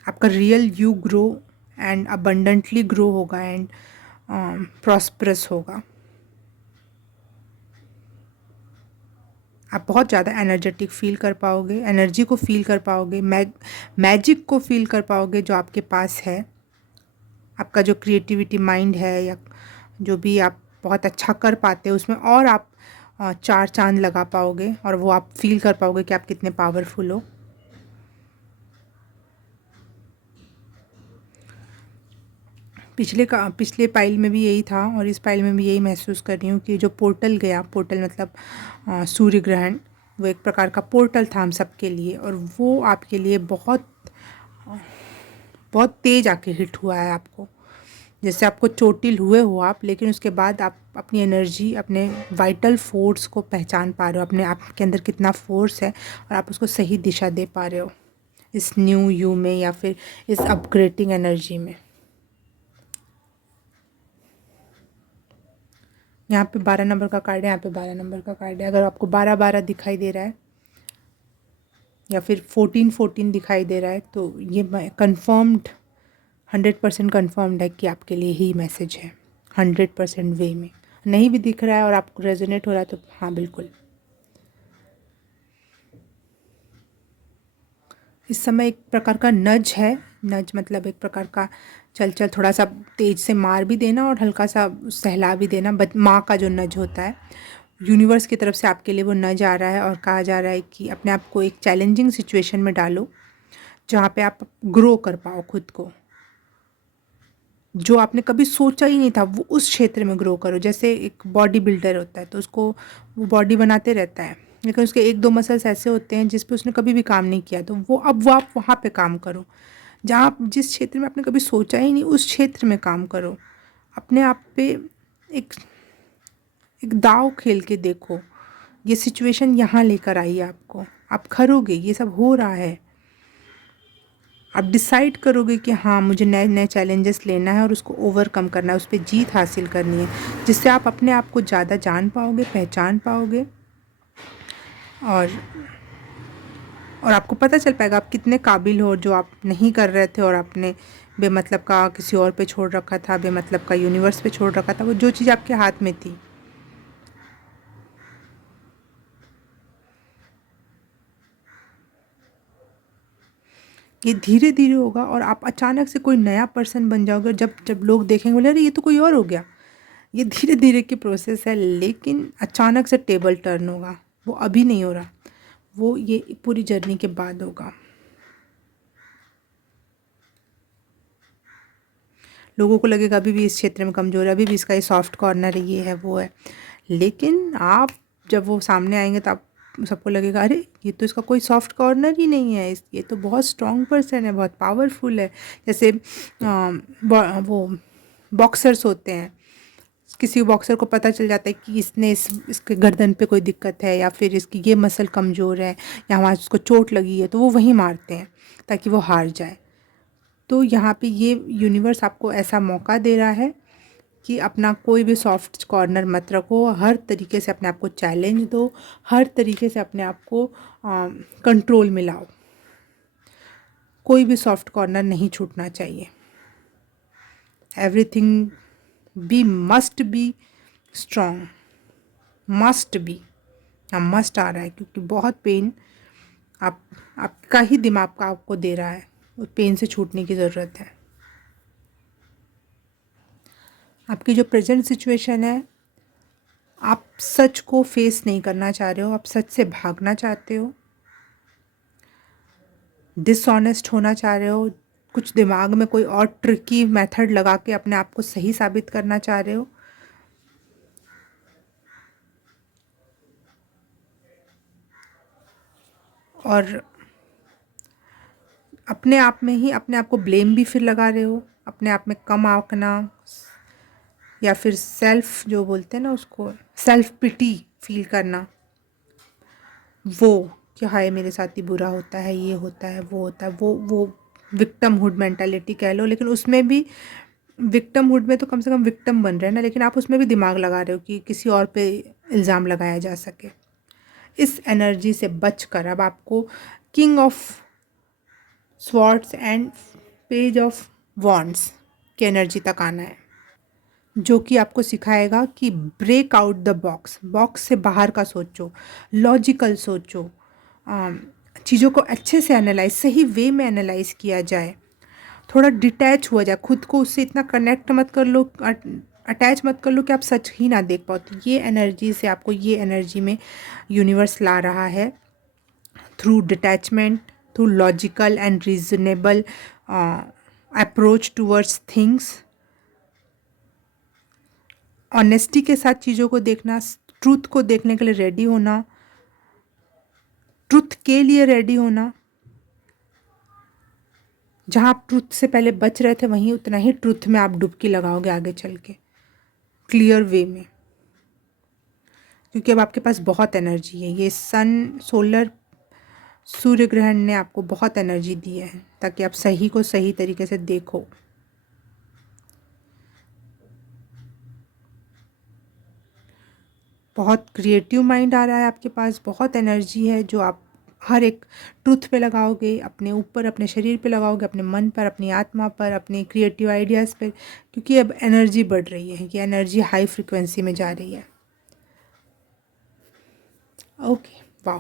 आपका real you grow and abundantly grow होगा एंड प्रॉस्परस होगा। आप बहुत ज़्यादा एनर्जेटिक फील कर पाओगे, एनर्जी को फील कर पाओगे, मैजिक को फील कर पाओगे जो आपके पास है। आपका जो क्रिएटिविटी माइंड है या जो भी आप बहुत अच्छा कर पाते हो उसमें और आप 4 चांद लगा पाओगे और वो आप फील कर पाओगे कि आप कितने पावरफुल हो। पिछले पाइल में भी यही था और इस पाइल में भी यही महसूस कर रही हूँ कि जो पोर्टल गया, पोर्टल मतलब सूर्य ग्रहण, वो एक प्रकार का पोर्टल था हम सब के लिए और वो आपके लिए बहुत बहुत तेज़ आके हिट हुआ है आपको। जैसे आपको चोटिल हुए हो आप, लेकिन उसके बाद आप अपनी एनर्जी, अपने वाइटल फोर्स को पहचान पा रहे हो, अपने आप के अंदर कितना फोर्स है और आप उसको सही दिशा दे पा रहे हो इस न्यू यू में या फिर इस अपग्रेडिंग एनर्जी में। यहाँ पे 12 नंबर का कार्ड है, यहाँ पे 12 नंबर का कार्ड है। अगर आपको 12-12 दिखाई दे रहा है या फिर 14-14 दिखाई दे रहा है तो ये कन्फर्म्ड, 100% कन्फर्म्ड है कि आपके लिए ही मैसेज है, 100% वे में। नहीं भी दिख रहा है और आपको रेजोनेट हो रहा है तो हाँ बिल्कुल। इस समय एक प्रकार का नज है, नज मतलब एक प्रकार का चल चल थोड़ा सा तेज से मार भी देना और हल्का सा सहला भी देना। माँ का जो नज होता है, यूनिवर्स की तरफ से आपके लिए वो नज आ रहा है और कहा जा रहा है कि अपने आप को एक चैलेंजिंग सिचुएशन में डालो जहाँ पे आप ग्रो कर पाओ खुद को। जो आपने कभी सोचा ही नहीं था वो उस क्षेत्र में ग्रो करो। जैसे एक बॉडी बिल्डर होता है तो उसको वो बॉडी बनाते रहता है, लेकिन उसके 1-2 मसल्स ऐसे होते हैं जिस पे उसने कभी भी काम नहीं किया, तो वो आप वहाँ पे काम करो। जहाँ आप जिस क्षेत्र में आपने कभी सोचा ही नहीं उस क्षेत्र में काम करो। अपने आप पे एक एक दाव खेल के देखो। ये सिचुएशन यहाँ लेकर आई है आपको, आप करोगे, ये सब हो रहा है। आप डिसाइड करोगे कि हाँ मुझे नए नए चैलेंजेस लेना है और उसको ओवरकम करना है, उस पर जीत हासिल करनी है, जिससे आप अपने आप को ज़्यादा जान पाओगे, पहचान पाओगे और आपको पता चल पाएगा आप कितने काबिल हो। जो आप नहीं कर रहे थे और आपने बेमतलब का किसी और पे छोड़ रखा था, बेमतलब का यूनिवर्स पे छोड़ रखा था, वो जो चीज़ आपके हाथ में थी। ये धीरे धीरे होगा और आप अचानक से कोई नया पर्सन बन जाओगे। जब जब लोग देखेंगे बोले अरे ये तो कोई और हो गया। ये धीरे धीरे की प्रोसेस है, लेकिन अचानक से टेबल टर्न होगा। वो अभी नहीं हो रहा, वो ये पूरी जर्नी के बाद होगा। लोगों को लगेगा अभी भी इस क्षेत्र में कमज़ोर है, अभी भी इसका ये सॉफ्ट कॉर्नर है, ये है वो है, लेकिन आप जब वो सामने आएंगे तो आप सबको लगेगा अरे ये तो इसका कोई सॉफ्ट कॉर्नर ही नहीं है, ये तो बहुत स्ट्रॉन्ग पर्सन है, बहुत पावरफुल है। जैसे वो बॉक्सर्स होते हैं, किसी बॉक्सर को पता चल जाता है कि इसके गर्दन पे कोई दिक्कत है या फिर इसकी ये मसल कमज़ोर है या वहाँ उसको चोट लगी है, तो वो वहीं मारते हैं ताकि वो हार जाए। तो यहाँ पे ये यूनिवर्स आपको ऐसा मौका दे रहा है कि अपना कोई भी सॉफ्ट कॉर्नर मत रखो, हर तरीके से अपने आप को चैलेंज दो, हर तरीके से अपने आप को कंट्रोल में लाओ। कोई भी सॉफ्ट कॉर्नर नहीं छूटना चाहिए। Everything be must be strong, must be. अब मस्ट आ रहा है क्योंकि बहुत पेन आपका ही दिमाग का आपको दे रहा है, उस पेन से छूटने की ज़रूरत है। आपकी जो प्रेजेंट सिचुएशन है, आप सच को फेस नहीं करना चाह रहे हो, आप सच से भागना चाहते हो, डिसऑनेस्ट होना चाह रहे हो, कुछ दिमाग में कोई और ट्रिकी मेथड लगा के अपने आप को सही साबित करना चाह रहे हो। और अपने आप में ही अपने आप को ब्लेम भी फिर लगा रहे हो, अपने आप में कम आंकना, या फिर सेल्फ जो बोलते हैं ना उसको, सेल्फ पिटी फील करना, वो कि हाय मेरे साथ ही बुरा होता है, ये होता है, वो होता है, वो विक्टमहुड मेंटालिटी कह लो। लेकिन उसमें भी विक्टमहुड में तो कम से कम विक्टम बन रहे हैं ना, लेकिन आप उसमें भी दिमाग लगा रहे हो कि किसी और पे इल्ज़ाम लगाया जा सके। इस एनर्जी से बचकर अब आपको king of swords and page of wands की एनर्जी तक आना है, जो कि आपको सिखाएगा कि break out the box, box से बाहर का सोचो, लॉजिकल सोचो, चीज़ों को अच्छे से एनालाइज, सही वे में एनालाइज किया जाए, थोड़ा डिटैच हुआ जाए, खुद को उससे इतना कनेक्ट मत कर लो, अटैच मत कर लो कि आप सच ही ना देख पाओ। तो ये एनर्जी से आपको, ये एनर्जी में यूनिवर्स ला रहा है through detachment, through logical and reasonable approach towards things, honesty के साथ चीज़ों को देखना, ट्रूथ को देखने के लिए रेडी होना, ट्रूथ के लिए रेडी होना। जहाँ आप ट्रूथ से पहले बच रहे थे वहीं उतना ही ट्रूथ में आप डुबकी लगाओगे आगे चल के, क्लियर वे में, क्योंकि अब आपके पास बहुत एनर्जी है। ये सोलर सूर्य ग्रहण ने आपको बहुत एनर्जी दी है ताकि आप सही को सही तरीके से देखो। बहुत क्रिएटिव माइंड आ रहा है आपके पास, बहुत एनर्जी है जो आप हर एक ट्रूथ पे लगाओगे, अपने ऊपर, अपने शरीर पे लगाओगे, अपने मन पर, अपनी आत्मा पर, अपने क्रिएटिव आइडियाज़ पर, क्योंकि अब एनर्जी बढ़ रही है, ये एनर्जी हाई फ्रिक्वेंसी में जा रही है। ओके, वाह,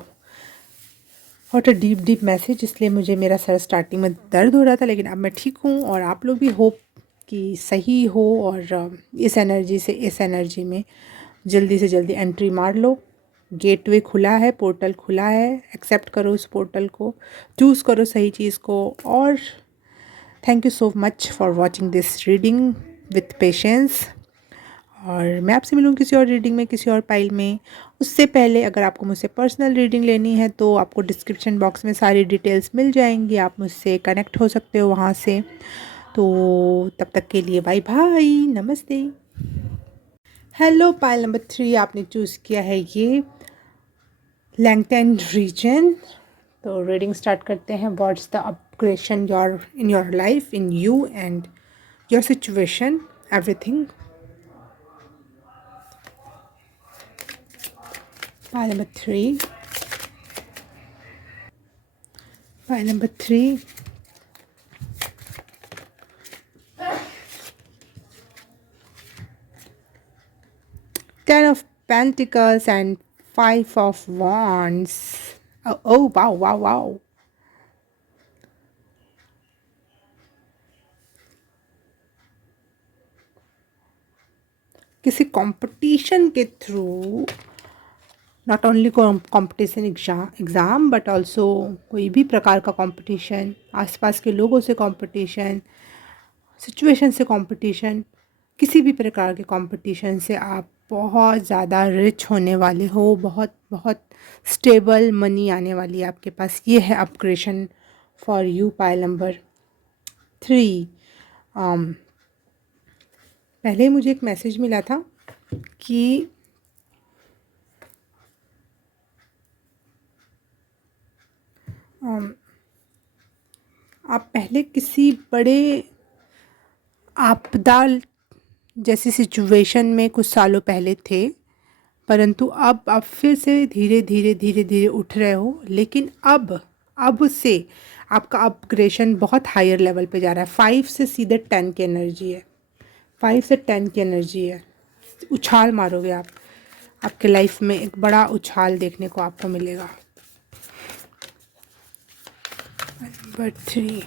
what a deep deep message. इसलिए मुझे मेरा सर स्टार्टिंग में दर्द हो रहा था, लेकिन अब मैं ठीक हूँ और आप लोग भी होप कि सही हो और इस एनर्जी से इस एनर्जी में जल्दी से जल्दी एंट्री मार लो। गेटवे खुला है, पोर्टल खुला है, एक्सेप्ट करो उस पोर्टल को, चूज़ करो सही चीज़ को। और thank you so much for watching this reading with patience. और मैं आपसे मिलूँ किसी और रीडिंग में, किसी और पाइल में। उससे पहले अगर आपको मुझसे पर्सनल रीडिंग लेनी है तो आपको डिस्क्रिप्शन बॉक्स में सारी डिटेल्स मिल जाएंगी, आप मुझसे कनेक्ट हो सकते हो वहाँ से। तो तब तक के लिए बाय बाय, नमस्ते। हेलो, पाइल नंबर 3 आपने चूज़ किया है ये लैंगटन रीजन। तो रीडिंग स्टार्ट करते हैं। What's the upgradation your in your life, in you and your situation, everything. Pile number 3. Pile number 3. Ten of Pentacles and Five of Wands. Oh, wow, wow, wow. किसी competition के through, not only competition exam but also कोई भी प्रकार का competition, आसपास के लोगों से कंपटीशन, सिचुएशन से कंपटीशन, किसी भी प्रकार के कंपटीशन से आप बहुत ज़्यादा रिच होने वाले हो, बहुत बहुत स्टेबल मनी आने वाली है आपके पास। ये है upgradation for you, pile number 3। पहले मुझे एक मैसेज मिला था कि आप पहले किसी बड़े आपदा जैसी सिचुएशन में कुछ सालों पहले थे, परंतु अब आप फिर से धीरे धीरे धीरे धीरे उठ रहे हो। लेकिन अब से आपका अपग्रेशन बहुत हायर लेवल पे जा रहा है। 5 से सीधे 10 की एनर्जी है, 5 से 10 की एनर्जी है। उछाल मारोगे आप, आपके लाइफ में एक बड़ा उछाल देखने को आपको मिलेगा। Number 3।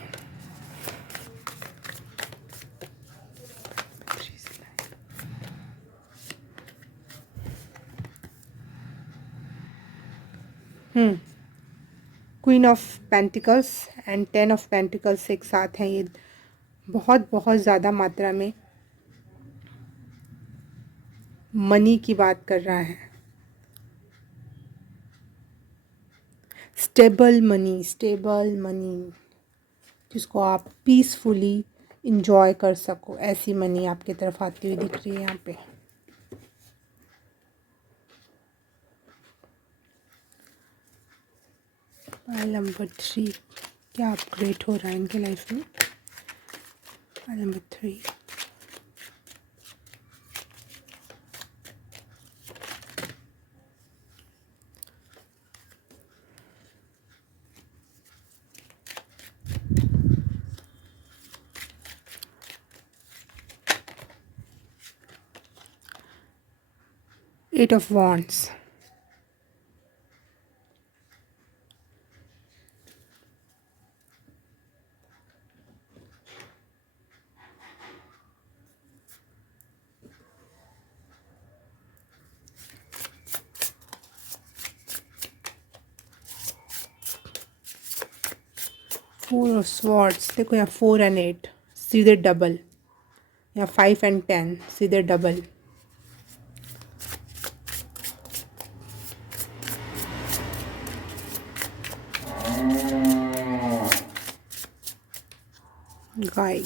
Queen of pentacles and 10 of pentacles एक साथ हैं। ये बहुत बहुत ज़्यादा मात्रा में मनी की बात कर रहा है। स्टेबल मनी जिसको आप पीसफुली इंजॉय कर सको, ऐसी मनी आपकी तरफ आती हुई दिख रही है यहाँ पे। पाइल नंबर 3, क्या अपग्रेड हो रहा है इनके लाइफ में? Pile number 3, eight of wands, four of swords. देखो यहाँ 4 एंड 8 सीधे डबल, या 5 एंड 10 सीधे डबल।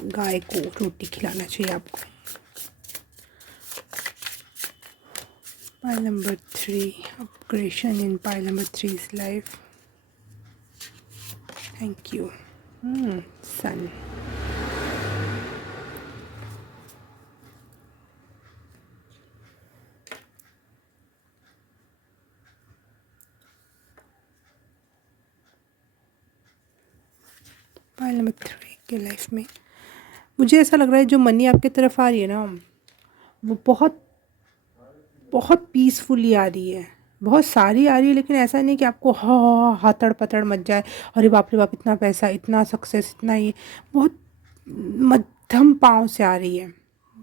गाय को रोटी खिलाना चाहिए आपको। Pile number 3, upgradation in pile number 3's life. Thank you. Sun, pile number 3 के लाइफ में मुझे ऐसा लग रहा है जो मनी आपकी तरफ आ रही है ना, वो बहुत बहुत पीसफुली आ रही है, बहुत सारी आ रही है। लेकिन ऐसा नहीं कि आपको हाथड़ पतड़ मच जाए, अरे बाप रे बाप इतना पैसा, इतना सक्सेस, इतना ये। बहुत मध्यम पाँव से आ रही है,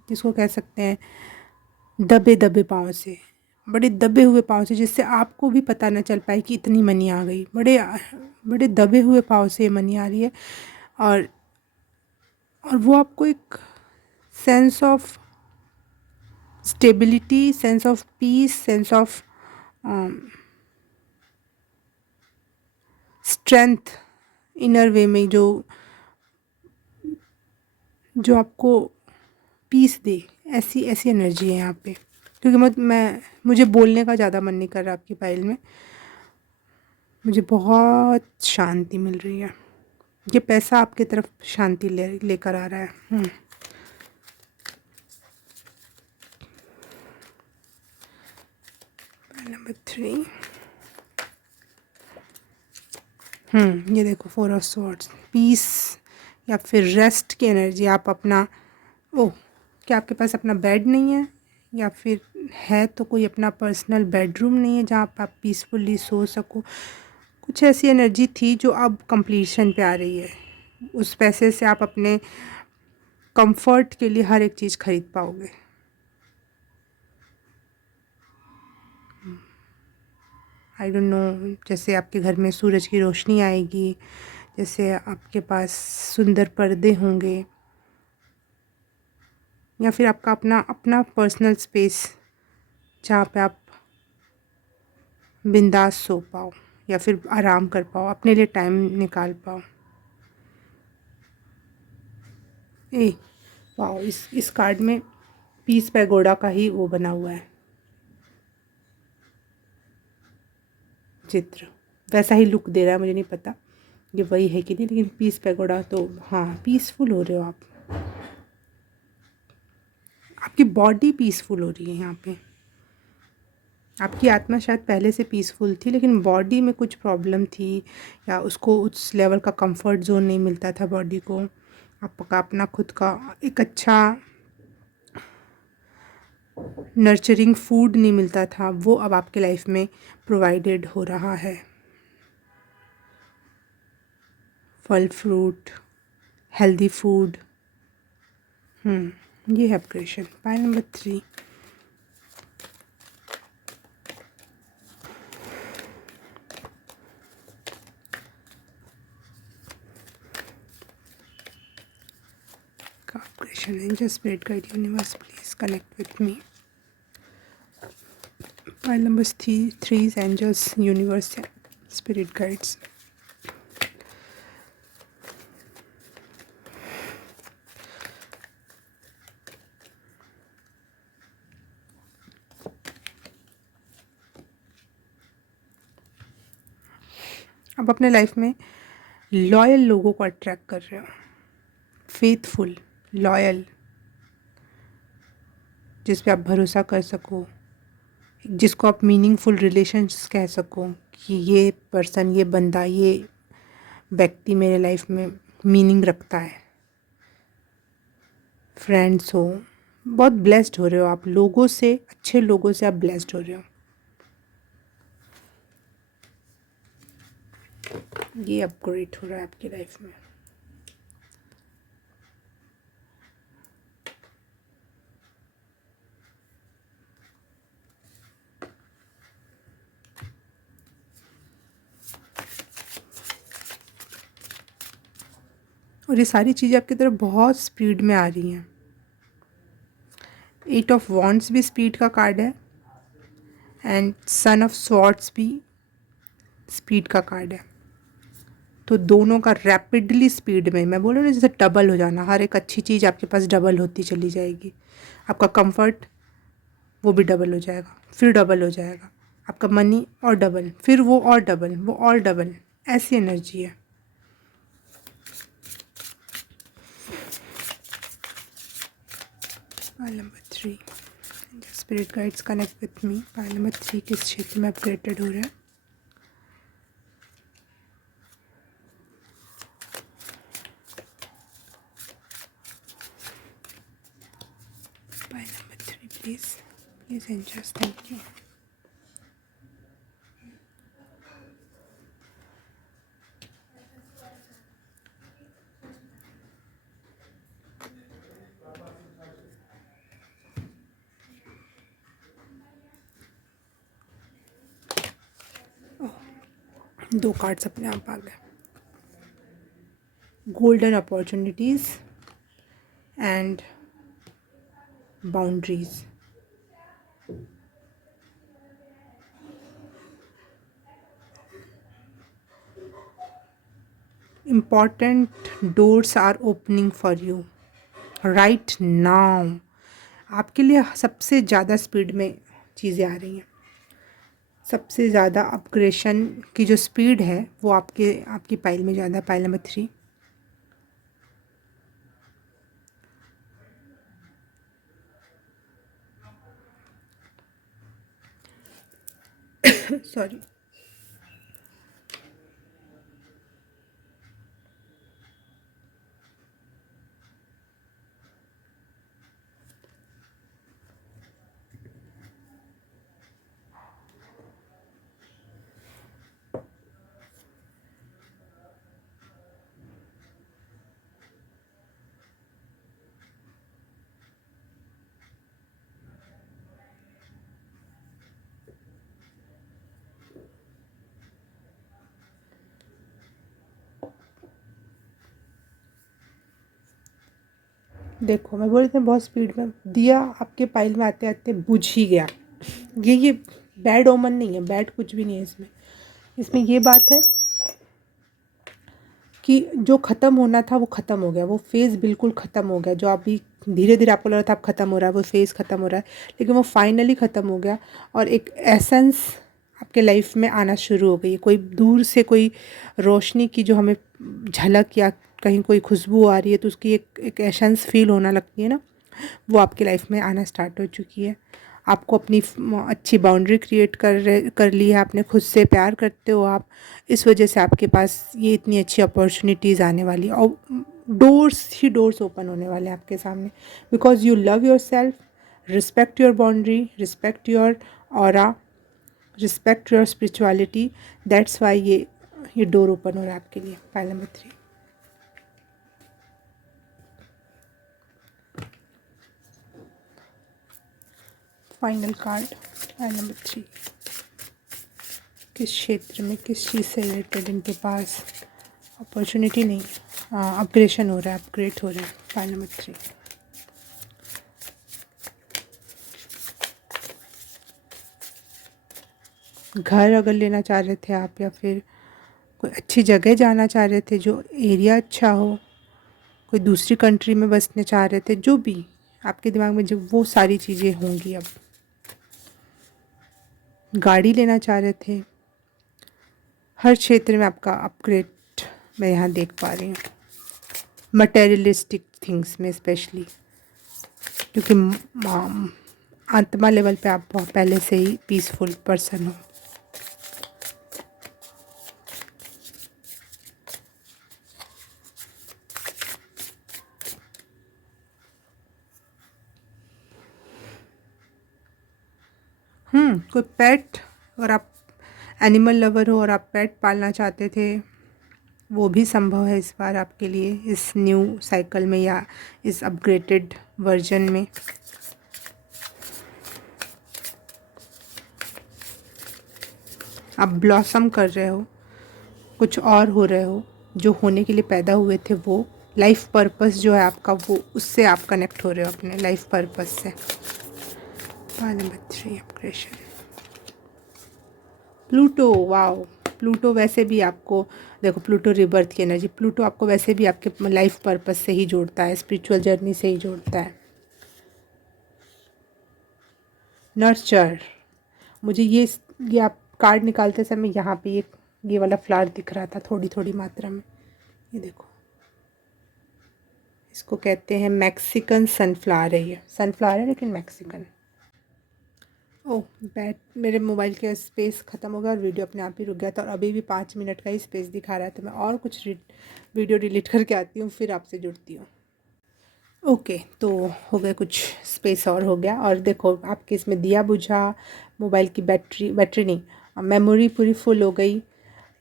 जिसको कह सकते हैं दबे दबे पाँव से, बड़े दबे हुए पाँव से, जिससे आपको भी पता न चल पाए कि इतनी मनी आ गई। बड़े दबे हुए पाँव से मनी आ रही है। और वो आपको एक sense of stability, sense of peace, sense of strength, inner way में जो आपको पीस दे, ऐसी ऐसी एनर्जी है यहाँ पे। क्योंकि मुझे बोलने का ज़्यादा मन नहीं कर रहा आपकी फाइल में, मुझे बहुत शांति मिल रही है। ये पैसा आपकी तरफ शांति लेकर आ रहा है। नंबर 3, ये देखो 4 ऑफ स्वॉर्ड्स, पीस या फिर रेस्ट की एनर्जी। आप अपना क्या आपके पास अपना बेड नहीं है, या फिर है तो कोई अपना पर्सनल बेडरूम नहीं है जहाँ आप पीसफुली सो सको। कुछ ऐसी एनर्जी थी जो अब कंप्लीशन पे आ रही है। उस पैसे से आप अपने कंफर्ट के लिए हर एक चीज़ खरीद पाओगे। आई डोंट नो, जैसे आपके घर में सूरज की रोशनी आएगी, जैसे आपके पास सुंदर पर्दे होंगे, या फिर आपका अपना पर्सनल स्पेस जहाँ पे आप बिंदास सो पाओ या फिर आराम कर पाओ, अपने लिए टाइम निकाल पाओ। वाह, इस कार्ड में पीस पैगोडा का ही वो बना हुआ है चित्र, वैसा ही लुक दे रहा है। मुझे नहीं पता ये वही है कि नहीं, लेकिन पीस पैगोडा तो हाँ, पीसफुल हो रहे हो आप। आपकी बॉडी पीसफुल हो रही है यहाँ पे। आपकी आत्मा शायद पहले से पीसफुल थी, लेकिन बॉडी में कुछ प्रॉब्लम थी, या उसको उस लेवल का कंफर्ट जोन नहीं मिलता था बॉडी को। आपका अपना खुद का एक अच्छा नर्चरिंग फूड नहीं मिलता था, वो अब आपके लाइफ में प्रोवाइडेड हो रहा है। फल फ्रूट, हेल्दी फूड। ये है upgradation. Pile number 3, inspiration, angel, spirit guide, universe, please connect with me. Pile number three is angels, universe, spirit guides. अब अपने लाइफ में लॉयल लोगों को अट्रैक्ट कर रहे हो, फेथफुल, लॉयल, जिस पे आप भरोसा कर सको, जिसको आप मीनिंगफुल रिलेशंस कह सको कि ये पर्सन, ये बंदा, ये व्यक्ति मेरे लाइफ में मीनिंग रखता है। फ्रेंड्स हो, बहुत ब्लेस्ड हो रहे हो आप, लोगों से, अच्छे लोगों से आप ब्लेस्ड हो रहे हो। ये अपग्रेड हो रहा है आपकी लाइफ में। और ये सारी चीज़ें आपकी तरफ बहुत स्पीड में आ रही हैं। 8 ऑफ वॉन्ड्स भी स्पीड का कार्ड है एंड सन ऑफ स्वॉर्ड्स भी स्पीड का कार्ड है। तो दोनों का रैपिडली स्पीड में, मैं बोल रही हूँ जैसे डबल हो जाना, हर एक अच्छी चीज़ आपके पास डबल होती चली जाएगी। आपका कंफर्ट वो भी डबल हो जाएगा, फिर डबल हो जाएगा, आपका मनी और डबल, फिर वो और डबल, वो और डबल, ऐसी एनर्जी है। Pile number 3, spirit guides connect with me. Pile number 3 किस क्षेत्र में अपग्रेडेड हो रहा है? Pile number 3 please angels, thank you. दो कार्ड्स अपने आप आ गए, golden opportunities and boundaries. Important doors are opening for you right now. आपके लिए सबसे ज़्यादा स्पीड में चीज़ें आ रही हैं, सबसे ज़्यादा अपग्रेशन की जो स्पीड है वो आपकी पाइल में ज़्यादा। पाइल नंबर 3, सॉरी, देखो मैं बोल रही थी बहुत स्पीड में, दिया आपके पाइल में आते आते बुझ ही गया। ये बैड ओमन नहीं है, बैड कुछ भी नहीं है इसमें। इसमें ये बात है कि जो ख़त्म होना था वो ख़त्म हो गया, वो फेज़ बिल्कुल ख़त्म हो गया। जो अभी धीरे धीरे आपको लग रहा था अब ख़त्म हो रहा है, वो फेज़ ख़त्म हो रहा है, लेकिन वो फाइनली ख़त्म हो गया और एक एसेंस आपके लाइफ में आना शुरू हो गई। कोई दूर से कोई रोशनी की जो हमें झलक या कहीं कोई खुशबू आ रही है तो उसकी एक एसेंस फील होना लगती है ना, वो आपकी लाइफ में आना स्टार्ट हो चुकी है। आपको अपनी अच्छी बाउंड्री क्रिएट कर ली है, आपने खुद से प्यार करते हो आप, इस वजह से आपके पास ये इतनी अच्छी अपॉर्चुनिटीज़ आने वाली है और डोर्स ओपन होने वाले हैं आपके सामने, because you love your self, respect your boundary, respect your aura, respect your spirituality. That's why ये डोर ओपन हो रहा है आपके लिए। Pile number 3, final card. Pile number 3, किस क्षेत्र में, किस चीज़ से रिलेटेड इनके पास अपॉर्चुनिटी नहीं, अपग्रेशन हो रहा है, अपग्रेड हो रहा है। पाइल नंबर 3, घर अगर लेना चाह रहे थे आप, या फिर कोई अच्छी जगह जाना चाह रहे थे जो एरिया अच्छा हो, कोई दूसरी कंट्री में बसने चाह रहे थे, जो भी आपके दिमाग में जो वो सारी चीज़ें होंगी। अब गाड़ी लेना चाह रहे थे, हर क्षेत्र में आपका अपग्रेड मैं यहाँ देख पा रही हूँ, मटेरियलिस्टिक थिंग्स में स्पेशली, क्योंकि आत्मा लेवल पे आप बहुत पहले से ही पीसफुल पर्सन हो। कोई पेट, अगर आप एनिमल लवर हो और आप पेट पालना चाहते थे, वो भी संभव है इस बार आपके लिए, इस न्यू साइकिल में या इस अपग्रेडेड वर्जन में। आप ब्लॉसम कर रहे हो, कुछ और हो रहे हो, जो होने के लिए पैदा हुए थे वो लाइफ पर्पस जो है आपका, वो उससे आप कनेक्ट हो रहे हो अपने लाइफ पर्पस से। Number 3 upgradation, Pluto. Wow, Pluto वैसे भी आपको, देखो प्लूटो रिबर्थ की एनर्जी, प्लूटो आपको वैसे भी आपके लाइफ पर्पस से ही जोड़ता है, स्पिरिचुअल जर्नी से ही जोड़ता है। नर्चर, मुझे ये आप कार्ड निकालते समय यहाँ पे ये वाला फ्लावर दिख रहा था थोड़ी थोड़ी मात्रा में, ये देखो, इसको कहते हैं मैक्सिकन सनफ्लावर है, ये सनफ्लावर है लेकिन मैक्सिकन। ओह बैट, मेरे मोबाइल का स्पेस ख़त्म हो गया और वीडियो अपने आप ही रुक गया था, और अभी भी 5 मिनट का ही स्पेस दिखा रहा है, तो मैं और कुछ वीडियो डिलीट करके आती हूँ, फिर आपसे जुड़ती हूँ। ओके, तो हो गए कुछ स्पेस और हो गया, और देखो आपके इसमें दिया बुझा, मोबाइल की बैटरी नहीं, मेमोरी पूरी फुल हो गई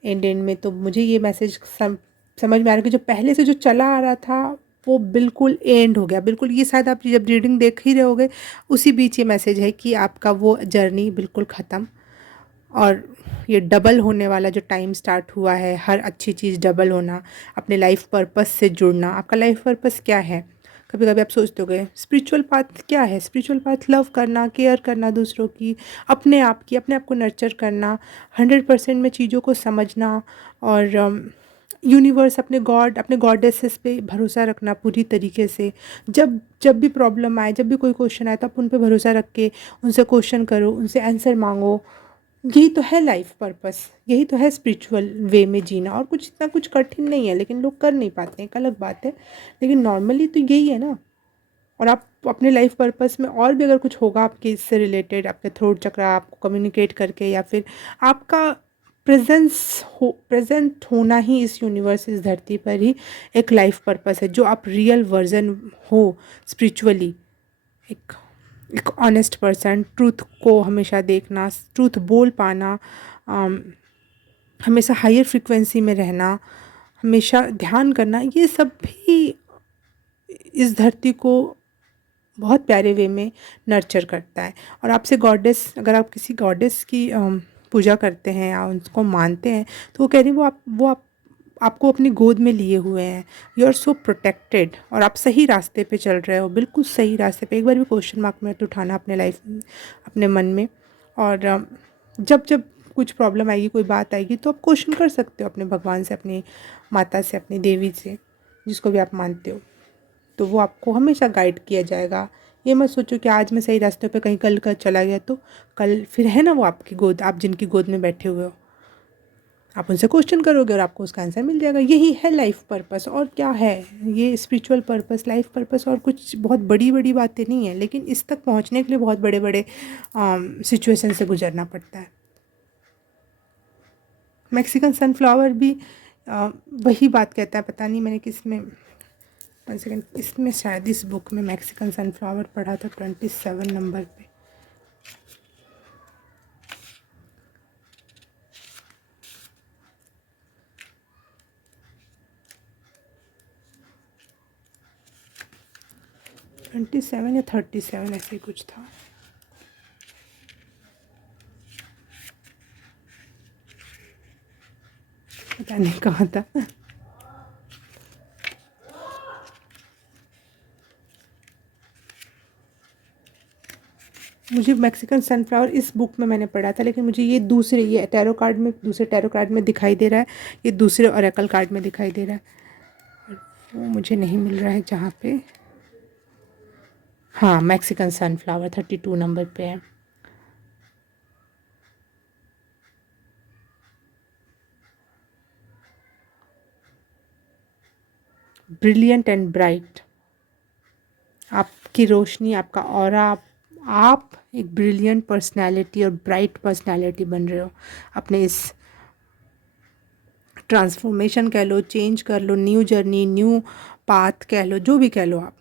एंड में। तो मुझे ये मैसेज समझ में आ रहा है कि जो पहले से जो चला आ रहा था वो बिल्कुल एंड हो गया, बिल्कुल। ये शायद आप जब रीडिंग देख ही रहे होगे उसी बीच ये मैसेज है कि आपका वो जर्नी बिल्कुल ख़त्म, और ये डबल होने वाला जो टाइम स्टार्ट हुआ है, हर अच्छी चीज़ डबल होना, अपने लाइफ पर्पस से जुड़ना। आपका लाइफ पर्पस क्या है? कभी कभी आप सोचते होगे स्पिरिचुअल पाथ क्या है? स्पिरिचुअल पाथ लव करना, केयर करना दूसरों की, अपने आप की, अपने आप को नर्चर करना, 100% में चीज़ों को समझना, और यूनिवर्स, अपने गॉड, अपने गॉडेसेस पे भरोसा रखना पूरी तरीके से। जब जब भी प्रॉब्लम आए, जब भी कोई क्वेश्चन आए, तो आप उन पे भरोसा रख के उनसे क्वेश्चन करो, उनसे आंसर मांगो। यही तो है लाइफ पर्पस, यही तो है स्पिरिचुअल वे में जीना, और कुछ इतना कुछ कठिन नहीं है, लेकिन लोग कर नहीं पाते हैं, एक अलग बात है, लेकिन नॉर्मली तो यही है ना। और आप अपने लाइफ पर्पस में और भी अगर कुछ होगा आपके इससे रिलेटेड, आपके थ्रोट चक्र आपको कम्युनिकेट करके, या फिर आपका प्रेजेंट होना ही इस यूनिवर्स, इस धरती पर ही एक लाइफ पर्पस है, जो आप रियल वर्जन हो स्पिरिचुअली। एक एक ऑनेस्ट पर्सन, ट्रूथ को हमेशा देखना, ट्रूथ बोल पाना, हमेशा हायर फ्रिक्वेंसी में रहना, हमेशा ध्यान करना, ये सब भी इस धरती को बहुत प्यारे वे में नर्चर करता है। और आपसे गॉडेस, अगर आप किसी गॉडेस की पूजा करते हैं या उनको मानते हैं, तो वो कह रही वो आपको अपनी गोद में लिए हुए हैं, यू आर सो प्रोटेक्टेड, और आप सही रास्ते पे चल रहे हो, बिल्कुल सही रास्ते पे। एक बार भी क्वेश्चन मार्क मत उठाना अपने लाइफ, अपने मन में। और जब जब कुछ प्रॉब्लम आएगी, कोई बात आएगी, तो आप क्वेश्चन कर सकते हो अपने भगवान से, अपनी माता से, अपनी देवी से, जिसको भी आप मानते हो, तो वो आपको हमेशा गाइड किया जाएगा। ये मत सोचो कि आज मैं सही रास्ते पे, कहीं कल का चला गया तो कल फिर है ना वो आपकी गोद, आप जिनकी गोद में बैठे हुए हो, आप उनसे क्वेश्चन करोगे और आपको उसका आंसर मिल जाएगा। यही है लाइफ पर्पस, और क्या है ये स्पिरिचुअल पर्पस, लाइफ पर्पस, और कुछ बहुत बड़ी बड़ी बातें नहीं है, लेकिन इस तक पहुंचने के लिए बहुत बड़े बड़े सिचुएशन से गुजरना पड़ता है। मैक्सिकन सनफ्लावर भी वही बात कहता है, पता नहीं मैंने किस में, 1 सेकेंड, इसमें शायद इस बुक में मैक्सिकन सनफ्लावर पढ़ा था 27 नंबर पे। 27 या 37 ऐसे ही कुछ था। पता नहीं कहाँ था। मुझे मैक्सिकन सनफ्लावर इस बुक में मैंने पढ़ा था, लेकिन मुझे ये टैरो कार्ड में, दूसरे टैरो कार्ड में दिखाई दे रहा है, ये दूसरे ओरेकल कार्ड में दिखाई दे रहा है, वो मुझे नहीं मिल रहा है जहाँ पे। हाँ, मैक्सिकन सनफ्लावर 32 नंबर पे है। ब्रिलियंट एंड ब्राइट, आपकी रोशनी, आपका ऑरा, आप एक ब्रिलियंट पर्सनालिटी और ब्राइट पर्सनालिटी बन रहे हो अपने इस ट्रांसफॉर्मेशन कह लो, चेंज कर लो, न्यू जर्नी, न्यू पाथ कह लो, जो भी कह लो आप।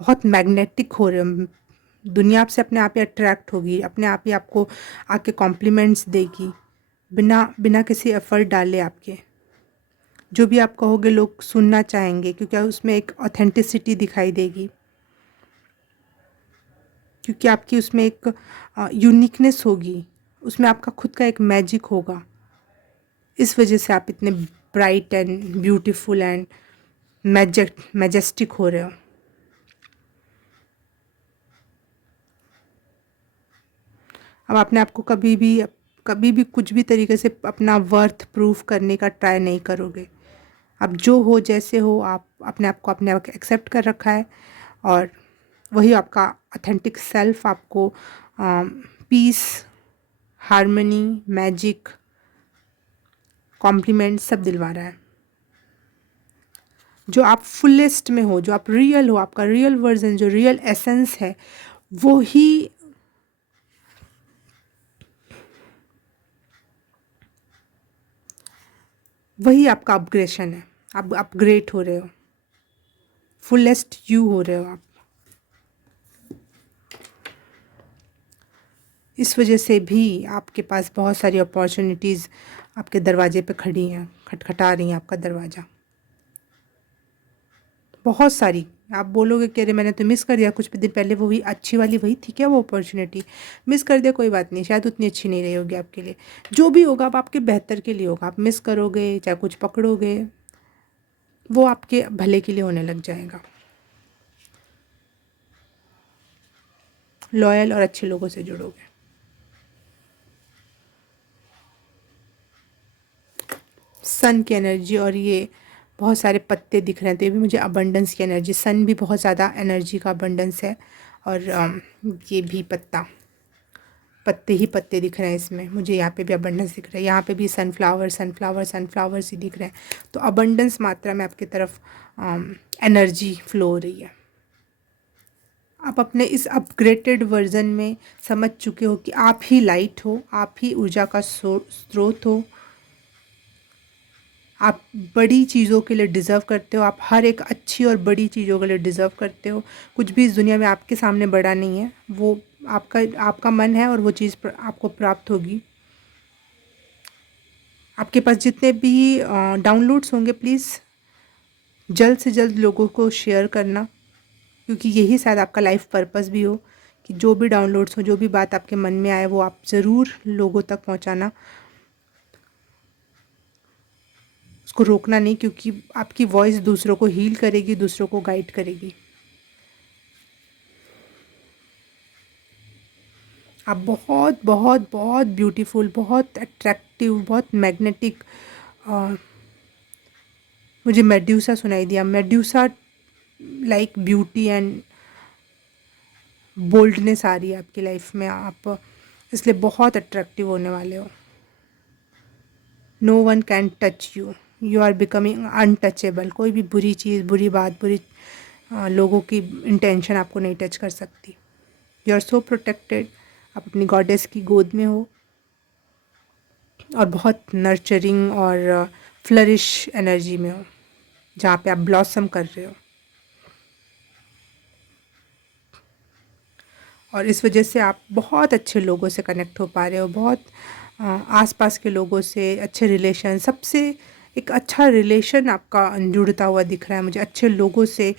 बहुत मैग्नेटिक हो रहे हो, दुनिया आपसे अपने आप ही अट्रैक्ट होगी, अपने आप ही आपको आके कॉम्प्लीमेंट्स देगी, बिना बिना किसी एफर्ट डाले आपके। जो भी आप कहोगे लोग सुनना चाहेंगे, क्योंकि उसमें एक ऑथेंटिसिटी दिखाई देगी, क्योंकि आपकी उसमें एक यूनिकनेस होगी, उसमें आपका खुद का एक मैजिक होगा। इस वजह से आप इतने bright and beautiful and majestic हो रहे हो। अब अपने आप को कभी भी कुछ भी तरीके से अपना वर्थ प्रूफ करने का ट्राई नहीं करोगे। अब जो हो जैसे हो, आप अपने आप एक्सेप्ट कर रखा है, और वही आपका ऑथेंटिक सेल्फ आपको पीस, हार्मनी, मैजिक, कॉम्प्लीमेंट सब दिलवा रहा है। जो आप फुलेस्ट में हो, जो आप रियल हो, आपका रियल वर्जन, जो रियल एसेंस है, वो ही वही आपका अपग्रेशन है। आप अपग्रेड हो रहे हो, फुलेस्ट यू हो रहे हो आप। इस वजह से भी आपके पास बहुत सारी अपॉर्चुनिटीज़ आपके दरवाजे पे खड़ी हैं, खटखटा रही हैं आपका दरवाज़ा, बहुत सारी। आप बोलोगे कि अरे मैंने तो मिस कर दिया, कुछ दिन पहले वो भी अच्छी वाली वही थी क्या, वो अपॉर्चुनिटी मिस कर दिया, कोई बात नहीं, शायद उतनी अच्छी नहीं रही होगी आपके लिए। जो भी होगा अब आपके बेहतर के लिए होगा, आप मिस करोगे चाहे कुछ पकड़ोगे, वो आपके भले के लिए होने लग जाएगा। लॉयल और अच्छे लोगों से जुड़ोगे। सन की एनर्जी, और ये बहुत सारे पत्ते दिख रहे हैं, तो ये भी मुझे अबंडेंस की एनर्जी, सन भी बहुत ज़्यादा एनर्जी का अबंडेंस है, और ये भी पत्ते ही पत्ते दिख रहे हैं इसमें मुझे। यहाँ पे भी अबंडेंस दिख रहा है, यहाँ पे भी सनफ्लावर्स ही दिख रहे हैं। तो अबंडेंस मात्रा में आपकी तरफ एनर्जी फ्लो हो रही है। आप अपने इस अपग्रेडेड वर्जन में समझ चुके हो कि आप ही लाइट हो, आप ही ऊर्जा का स्रोत हो, आप बड़ी चीज़ों के लिए डिज़र्व करते हो, आप हर एक अच्छी और बड़ी चीज़ों के लिए डिज़र्व करते हो। कुछ भी इस दुनिया में आपके सामने बड़ा नहीं है, वो आपका मन है और वो चीज़ आपको प्राप्त होगी। आपके पास जितने भी डाउनलोड्स होंगे, प्लीज़ जल्द से जल्द लोगों को शेयर करना, क्योंकि यही शायद आपका लाइफ पर्पस भी हो, कि जो भी डाउनलोड्स हो, जो भी बात आपके मन में आए, वो आप ज़रूर लोगों तक पहुंचाना। उसको रोकना नहीं, क्योंकि आपकी वॉइस दूसरों को हील करेगी, दूसरों को गाइड करेगी। आप बहुत बहुत बहुत ब्यूटीफुल, बहुत अट्रैक्टिव, बहुत मैग्नेटिक, मुझे मेड्यूसा सुनाई दिया, Medusa like beauty and boldness आ रही है आपकी लाइफ में, आप इसलिए बहुत अट्रैक्टिव होने वाले हो। No one can touch you, you are becoming untouchable. कोई भी बुरी चीज़, बुरी बात, लोगों की इंटेंशन आपको नहीं टच कर सकती। यू आर सो प्रोटेक्टेड, आप अपनी गॉडेस की गोद में हो, और बहुत नर्चरिंग और फ्लरिश एनर्जी में हो, जहाँ पे आप ब्लॉसम कर रहे हो। और इस वजह से आप बहुत अच्छे लोगों से कनेक्ट हो पा रहे हो, बहुत आसपास के लोगों से अच्छे रिलेशन, सबसे एक अच्छा रिलेशन आपका जुड़ता हुआ दिख रहा है मुझे, अच्छे लोगों से,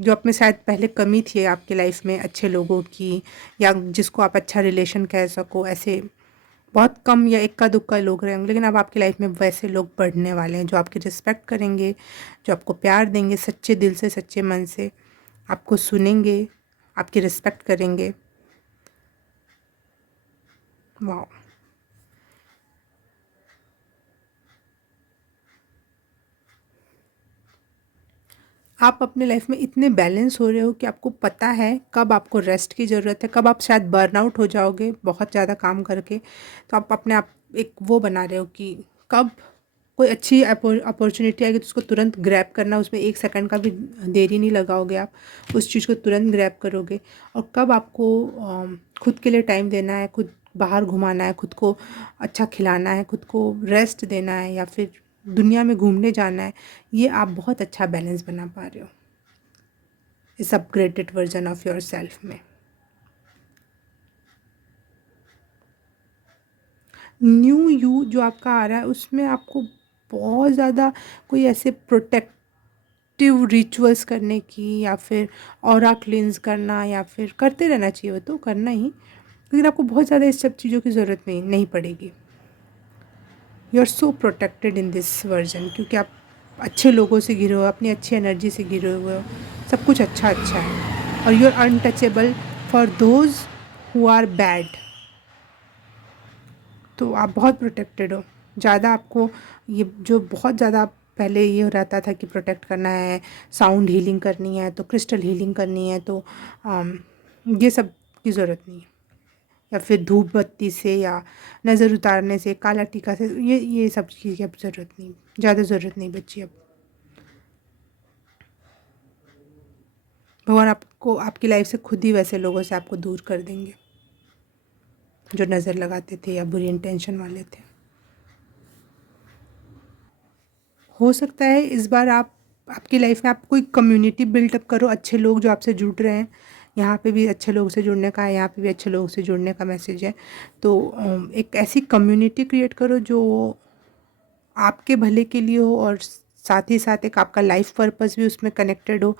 जो आप में शायद पहले कमी थी आपकी लाइफ में अच्छे लोगों की, या जिसको आप अच्छा रिलेशन कह सको, ऐसे बहुत कम या इक्का दुक्का लोग रहेंगे, लेकिन अब आपकी लाइफ में वैसे लोग बढ़ने वाले हैं, जो आपकी रिस्पेक्ट करेंगे, जो आपको प्यार देंगे सच्चे दिल से, सच्चे मन से, आपको सुनेंगे, आपकी रिस्पेक्ट करेंगे। वाह। आप अपने लाइफ में इतने बैलेंस हो रहे हो कि आपको पता है कब आपको रेस्ट की ज़रूरत है, कब आप शायद बर्नआउट हो जाओगे बहुत ज़्यादा काम करके। तो आप अपने आप एक वो बना रहे हो कि कब कोई अच्छी अपॉर्चुनिटी आएगी तो उसको तुरंत ग्रैब करना, उसमें 1 सेकंड का भी देरी नहीं लगाओगे, आप उस चीज़ को तुरंत ग्रैब करोगे। और कब आपको खुद के लिए टाइम देना है, खुद बाहर घुमाना है, खुद को अच्छा खिलाना है, खुद को रेस्ट देना है, या फिर दुनिया में घूमने जाना है, ये आप बहुत अच्छा बैलेंस बना पा रहे हो इस upgraded version of your self में। न्यू यू जो आपका आ रहा है उसमें आपको बहुत ज़्यादा कोई ऐसे प्रोटेक्टिव रिचुअल्स करने की, या फिर ऑरा क्लींस करना, या फिर करते रहना चाहिए, वो तो करना ही, लेकिन आपको बहुत ज़्यादा इस सब चीज़ों की ज़रूरत नहीं पड़ेगी। You are so protected in this version, क्योंकि आप अच्छे लोगों से घिरे हो, अपनी अच्छी एनर्जी से घिरे हुए हो, सब कुछ अच्छा अच्छा है। और you are untouchable for those who are bad. तो आप बहुत प्रोटेक्टेड हो। ज़्यादा आपको ये जो बहुत ज़्यादा पहले ये हो रहता था कि प्रोटेक्ट करना है, साउंड हीलिंग करनी है, तो क्रिस्टल हीलिंग करनी है, तो ये सब की ज़रूरत नहीं है। या फिर धूप बत्ती से, या नज़र उतारने से, काला टीका से, ये सब चीज़ की अब ज़रूरत नहीं, ज़्यादा ज़रूरत नहीं बची अब। भगवान आपको आपकी लाइफ से खुद ही वैसे लोगों से आपको दूर कर देंगे जो नज़र लगाते थे या बुरी इंटेंशन वाले थे। हो सकता है इस बार आप आपकी लाइफ में आप कोई कम्युनिटी बिल्डअप करो, अच्छे लोग जो आपसे जुड़ रहे हैं। यहाँ पे भी अच्छे लोगों से जुड़ने का है, यहाँ पे भी अच्छे लोगों से जुड़ने का मैसेज है। तो एक ऐसी कम्युनिटी क्रिएट करो जो आपके भले के लिए हो, और साथ ही साथ एक आपका लाइफ पर्पस भी उसमें कनेक्टेड हो,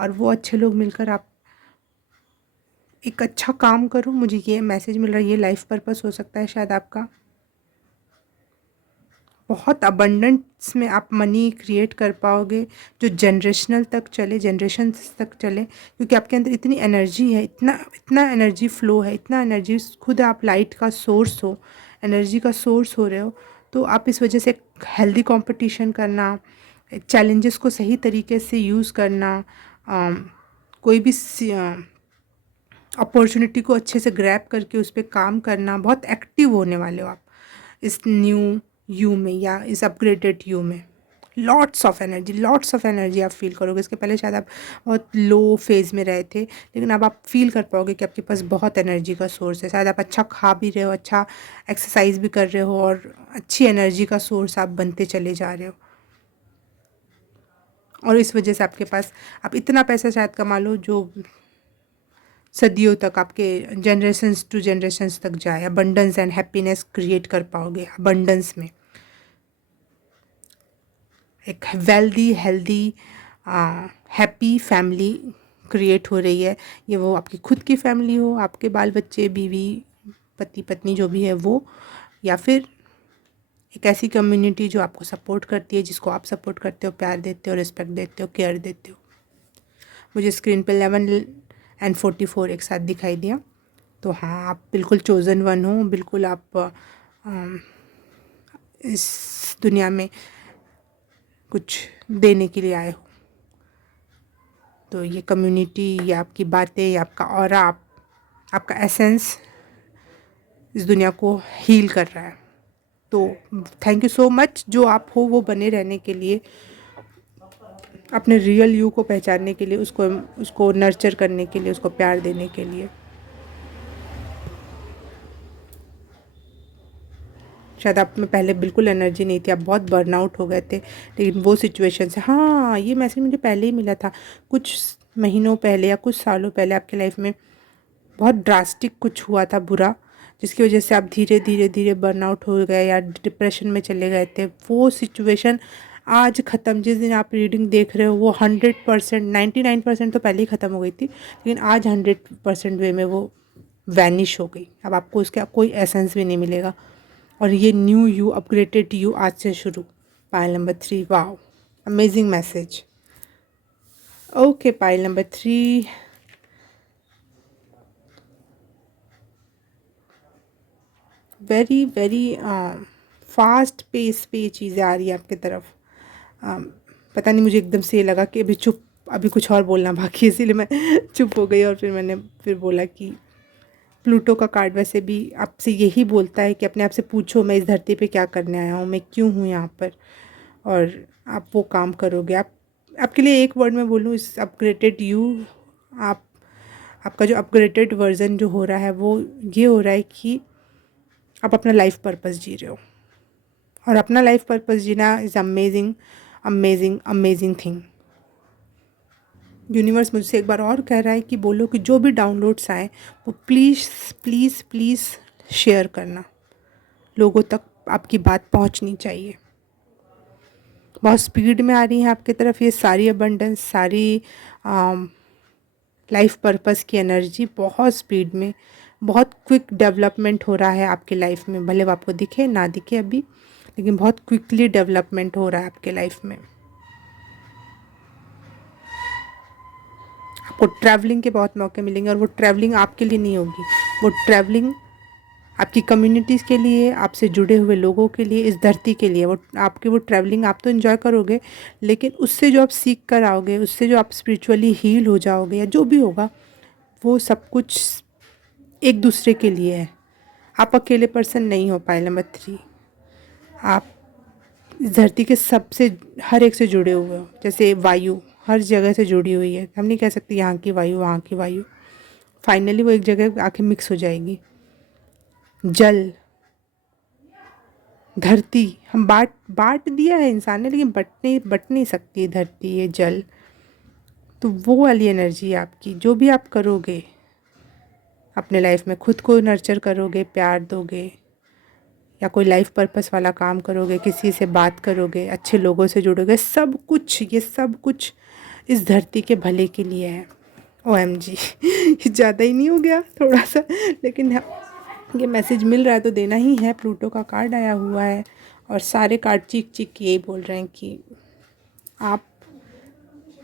और वो अच्छे लोग मिलकर आप एक अच्छा काम करो। मुझे ये मैसेज मिल रहा है, ये लाइफ पर्पस हो सकता है शायद आपका। बहुत अबंडेंस में आप मनी क्रिएट कर पाओगे जो जनरेशनल तक चले, जनरेशन्स तक चले, क्योंकि आपके अंदर इतनी एनर्जी है, इतना इतना एनर्जी फ्लो है, इतना एनर्जी, खुद आप लाइट का सोर्स हो, एनर्जी का सोर्स हो रहे हो। तो आप इस वजह से हेल्दी कंपटीशन करना, चैलेंजेस को सही तरीके से यूज़ करना, कोई भी अपॉर्चुनिटी को अच्छे से ग्रैब करके उस पर काम करना, बहुत एक्टिव होने वाले हो आप इस न्यू यू में या इस अपग्रेडेड यू में। लॉट्स ऑफ एनर्जी आप फील करोगे। इसके पहले शायद आप बहुत लो फेज़ में रहे थे, लेकिन अब आप फील कर पाओगे कि आपके पास बहुत एनर्जी का सोर्स है। शायद आप अच्छा खा भी रहे हो, अच्छा एक्सरसाइज भी कर रहे हो, और अच्छी एनर्जी का सोर्स आप बनते चले जा रहे हो। और इस वजह से आपके पास आप इतना पैसा शायद कमा लो जो सदियों तक, आपके जनरेशन्स टू जनरेशन्स तक जाए। अबंडेंस एंड हैप्पीनेस क्रिएट कर पाओगे अबंडेंस में। एक wealthy, healthy, happy family create हो रही है। ये वो आपकी खुद की फैमिली हो, आपके बाल बच्चे, बीवी, पति पत्नी जो भी है वो, या फिर एक ऐसी कम्युनिटी जो आपको सपोर्ट करती है, जिसको आप सपोर्ट करते हो, प्यार देते हो, रिस्पेक्ट देते हो, केयर देते हो। मुझे स्क्रीन पे 11 एंड 44 एक साथ दिखाई दिया। तो हाँ, आप बिल्कुल चोज़न वन हो, बिल्कुल आप इस दुनिया में कुछ देने के लिए आए हो। तो ये कम्युनिटी, ये आपकी बातें, ये आपका ऑरा, आपका एसेंस इस दुनिया को हील कर रहा है। तो थैंक यू सो मच जो आप हो वो बने रहने के लिए, अपने रियल यू को पहचानने के लिए, उसको उसको नर्चर करने के लिए, उसको प्यार देने के लिए। शायद आप में पहले बिल्कुल एनर्जी नहीं थी, आप बहुत बर्नआउट हो गए थे, लेकिन वो सिचुएशन से, हाँ ये मैसेज मुझे पहले ही मिला था, कुछ महीनों पहले या कुछ सालों पहले आपकी लाइफ में बहुत ड्रास्टिक कुछ हुआ था बुरा, जिसकी वजह से आप धीरे धीरे धीरे बर्नआउट हो गए या डिप्रेशन में चले गए थे। वो सिचुएशन आज ख़त्म, जिस दिन आप रीडिंग देख रहे हो वो 100%, 99% तो पहले ही ख़त्म हो गई थी, लेकिन आज 100% वे में वो वैनिश हो गई। अब आपको उसका कोई एसेंस भी नहीं मिलेगा। और ये न्यू यू, अपग्रेडेड यू आज से शुरू। Pile number 3, wow, amazing message. Okay, pile number 3, very very fast pace पे ये चीज़ें आ रही है आपकी तरफ। पता नहीं, मुझे एकदम से ये लगा कि अभी कुछ और बोलना बाकी है, इसीलिए मैं चुप हो गई। और फिर मैंने बोला कि प्लूटो का कार्ड वैसे भी आपसे यही बोलता है कि अपने आप से पूछो, मैं इस धरती पे क्या करने आया हूँ, मैं क्यों हूँ यहाँ पर, और आप वो काम करोगे। आपके लिए एक वर्ड में बोलूँ, इस अपग्रेडेड यू, आप आपका जो अपग्रेडेड वर्जन जो हो रहा है वो ये हो रहा है कि आप अपना लाइफ पर्पस जी रहे हो। और अपना लाइफ पर्पस जीना is amazing amazing amazing thing. Universe मुझसे एक बार और कह रहा है कि बोलो कि जो भी डाउनलोड्स आए वो प्लीज़ प्लीज़ प्लीज़ शेयर करना, लोगों तक आपकी बात पहुंचनी चाहिए। बहुत स्पीड में आ रही है आपकी तरफ ये सारी अबंडेंस, सारी लाइफ पर्पस की एनर्जी, बहुत स्पीड में, बहुत क्विक डेवलपमेंट हो रहा है आपकी लाइफ में। भले वो आपको दिखे ना दिखे अभी, लेकिन बहुत क्विकली डेवलपमेंट हो रहा है आपके लाइफ में। आपको ट्रैवलिंग के बहुत मौके मिलेंगे, और वो ट्रैवलिंग आपके लिए नहीं होगी, वो ट्रैवलिंग आपकी कम्युनिटीज़ के लिए, आपसे जुड़े हुए लोगों के लिए, इस धरती के लिए। वो आपकी वो ट्रैवलिंग आप तो एंजॉय करोगे, लेकिन उससे जो आप सीख कर आओगे, उससे जो आप स्पिरिचुअली हील हो जाओगे, या जो भी होगा, वो सब कुछ एक दूसरे के लिए है। आप अकेले पर्सन नहीं हो पाए। नंबर 3, आप इस धरती के सबसे, हर एक से जुड़े हुए हो। जैसे वायु हर जगह से जुड़ी हुई है, हम नहीं कह सकते यहाँ की वायु वहाँ की वायु, फाइनली वो एक जगह आके मिक्स हो जाएगी। जल, धरती, हम बांट बांट दिया है इंसान ने, लेकिन बट नहीं सकती धरती, ये जल। तो वो वाली एनर्जी आपकी, जो भी आप करोगे अपने लाइफ में, खुद को नर्चर करोगे, प्यार दोगे, या कोई लाइफ पर्पस वाला काम करोगे, किसी से बात करोगे, अच्छे लोगों से जुड़ोगे, सब कुछ, ये सब कुछ इस धरती के भले के लिए है। OMG ये ज़्यादा ही नहीं हो गया थोड़ा सा? लेकिन ये मैसेज मिल रहा है तो देना ही है। प्लूटो का कार्ड आया हुआ है, और सारे कार्ड चीख चीख के यही बोल रहे हैं कि आप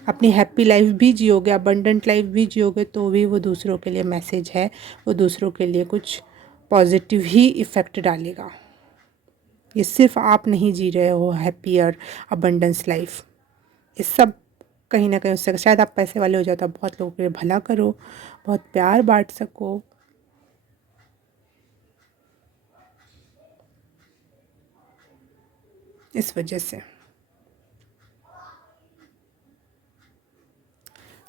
अपनी हैप्पी लाइफ भी जियोगे, अबंडेंट लाइफ भी जियोगे, तो भी वो दूसरों के लिए मैसेज है, वो दूसरों के लिए कुछ पॉजिटिव ही इफ़ेक्ट डालेगा। ये सिर्फ आप नहीं जी रहे हो हैप्पी और अबंडेंस लाइफ, ये सब कहीं ना कहीं उससे, शायद आप पैसे वाले हो जाओ तो आप बहुत लोगों के लिए भला करो, बहुत प्यार बांट सको। इस वजह से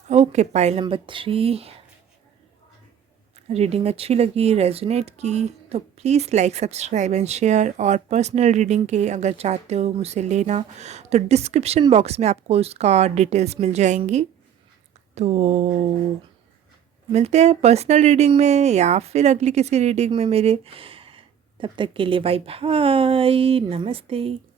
ओके, पाइल नंबर 3, रीडिंग अच्छी लगी, रेजोनेट की तो please like, subscribe and share. और पर्सनल रीडिंग के अगर चाहते हो मुझसे लेना, तो डिस्क्रिप्शन बॉक्स में आपको उसका डिटेल्स मिल जाएंगी। तो मिलते हैं पर्सनल रीडिंग में या फिर अगली किसी रीडिंग में मेरे। तब तक के लिए बाय बाय, नमस्ते।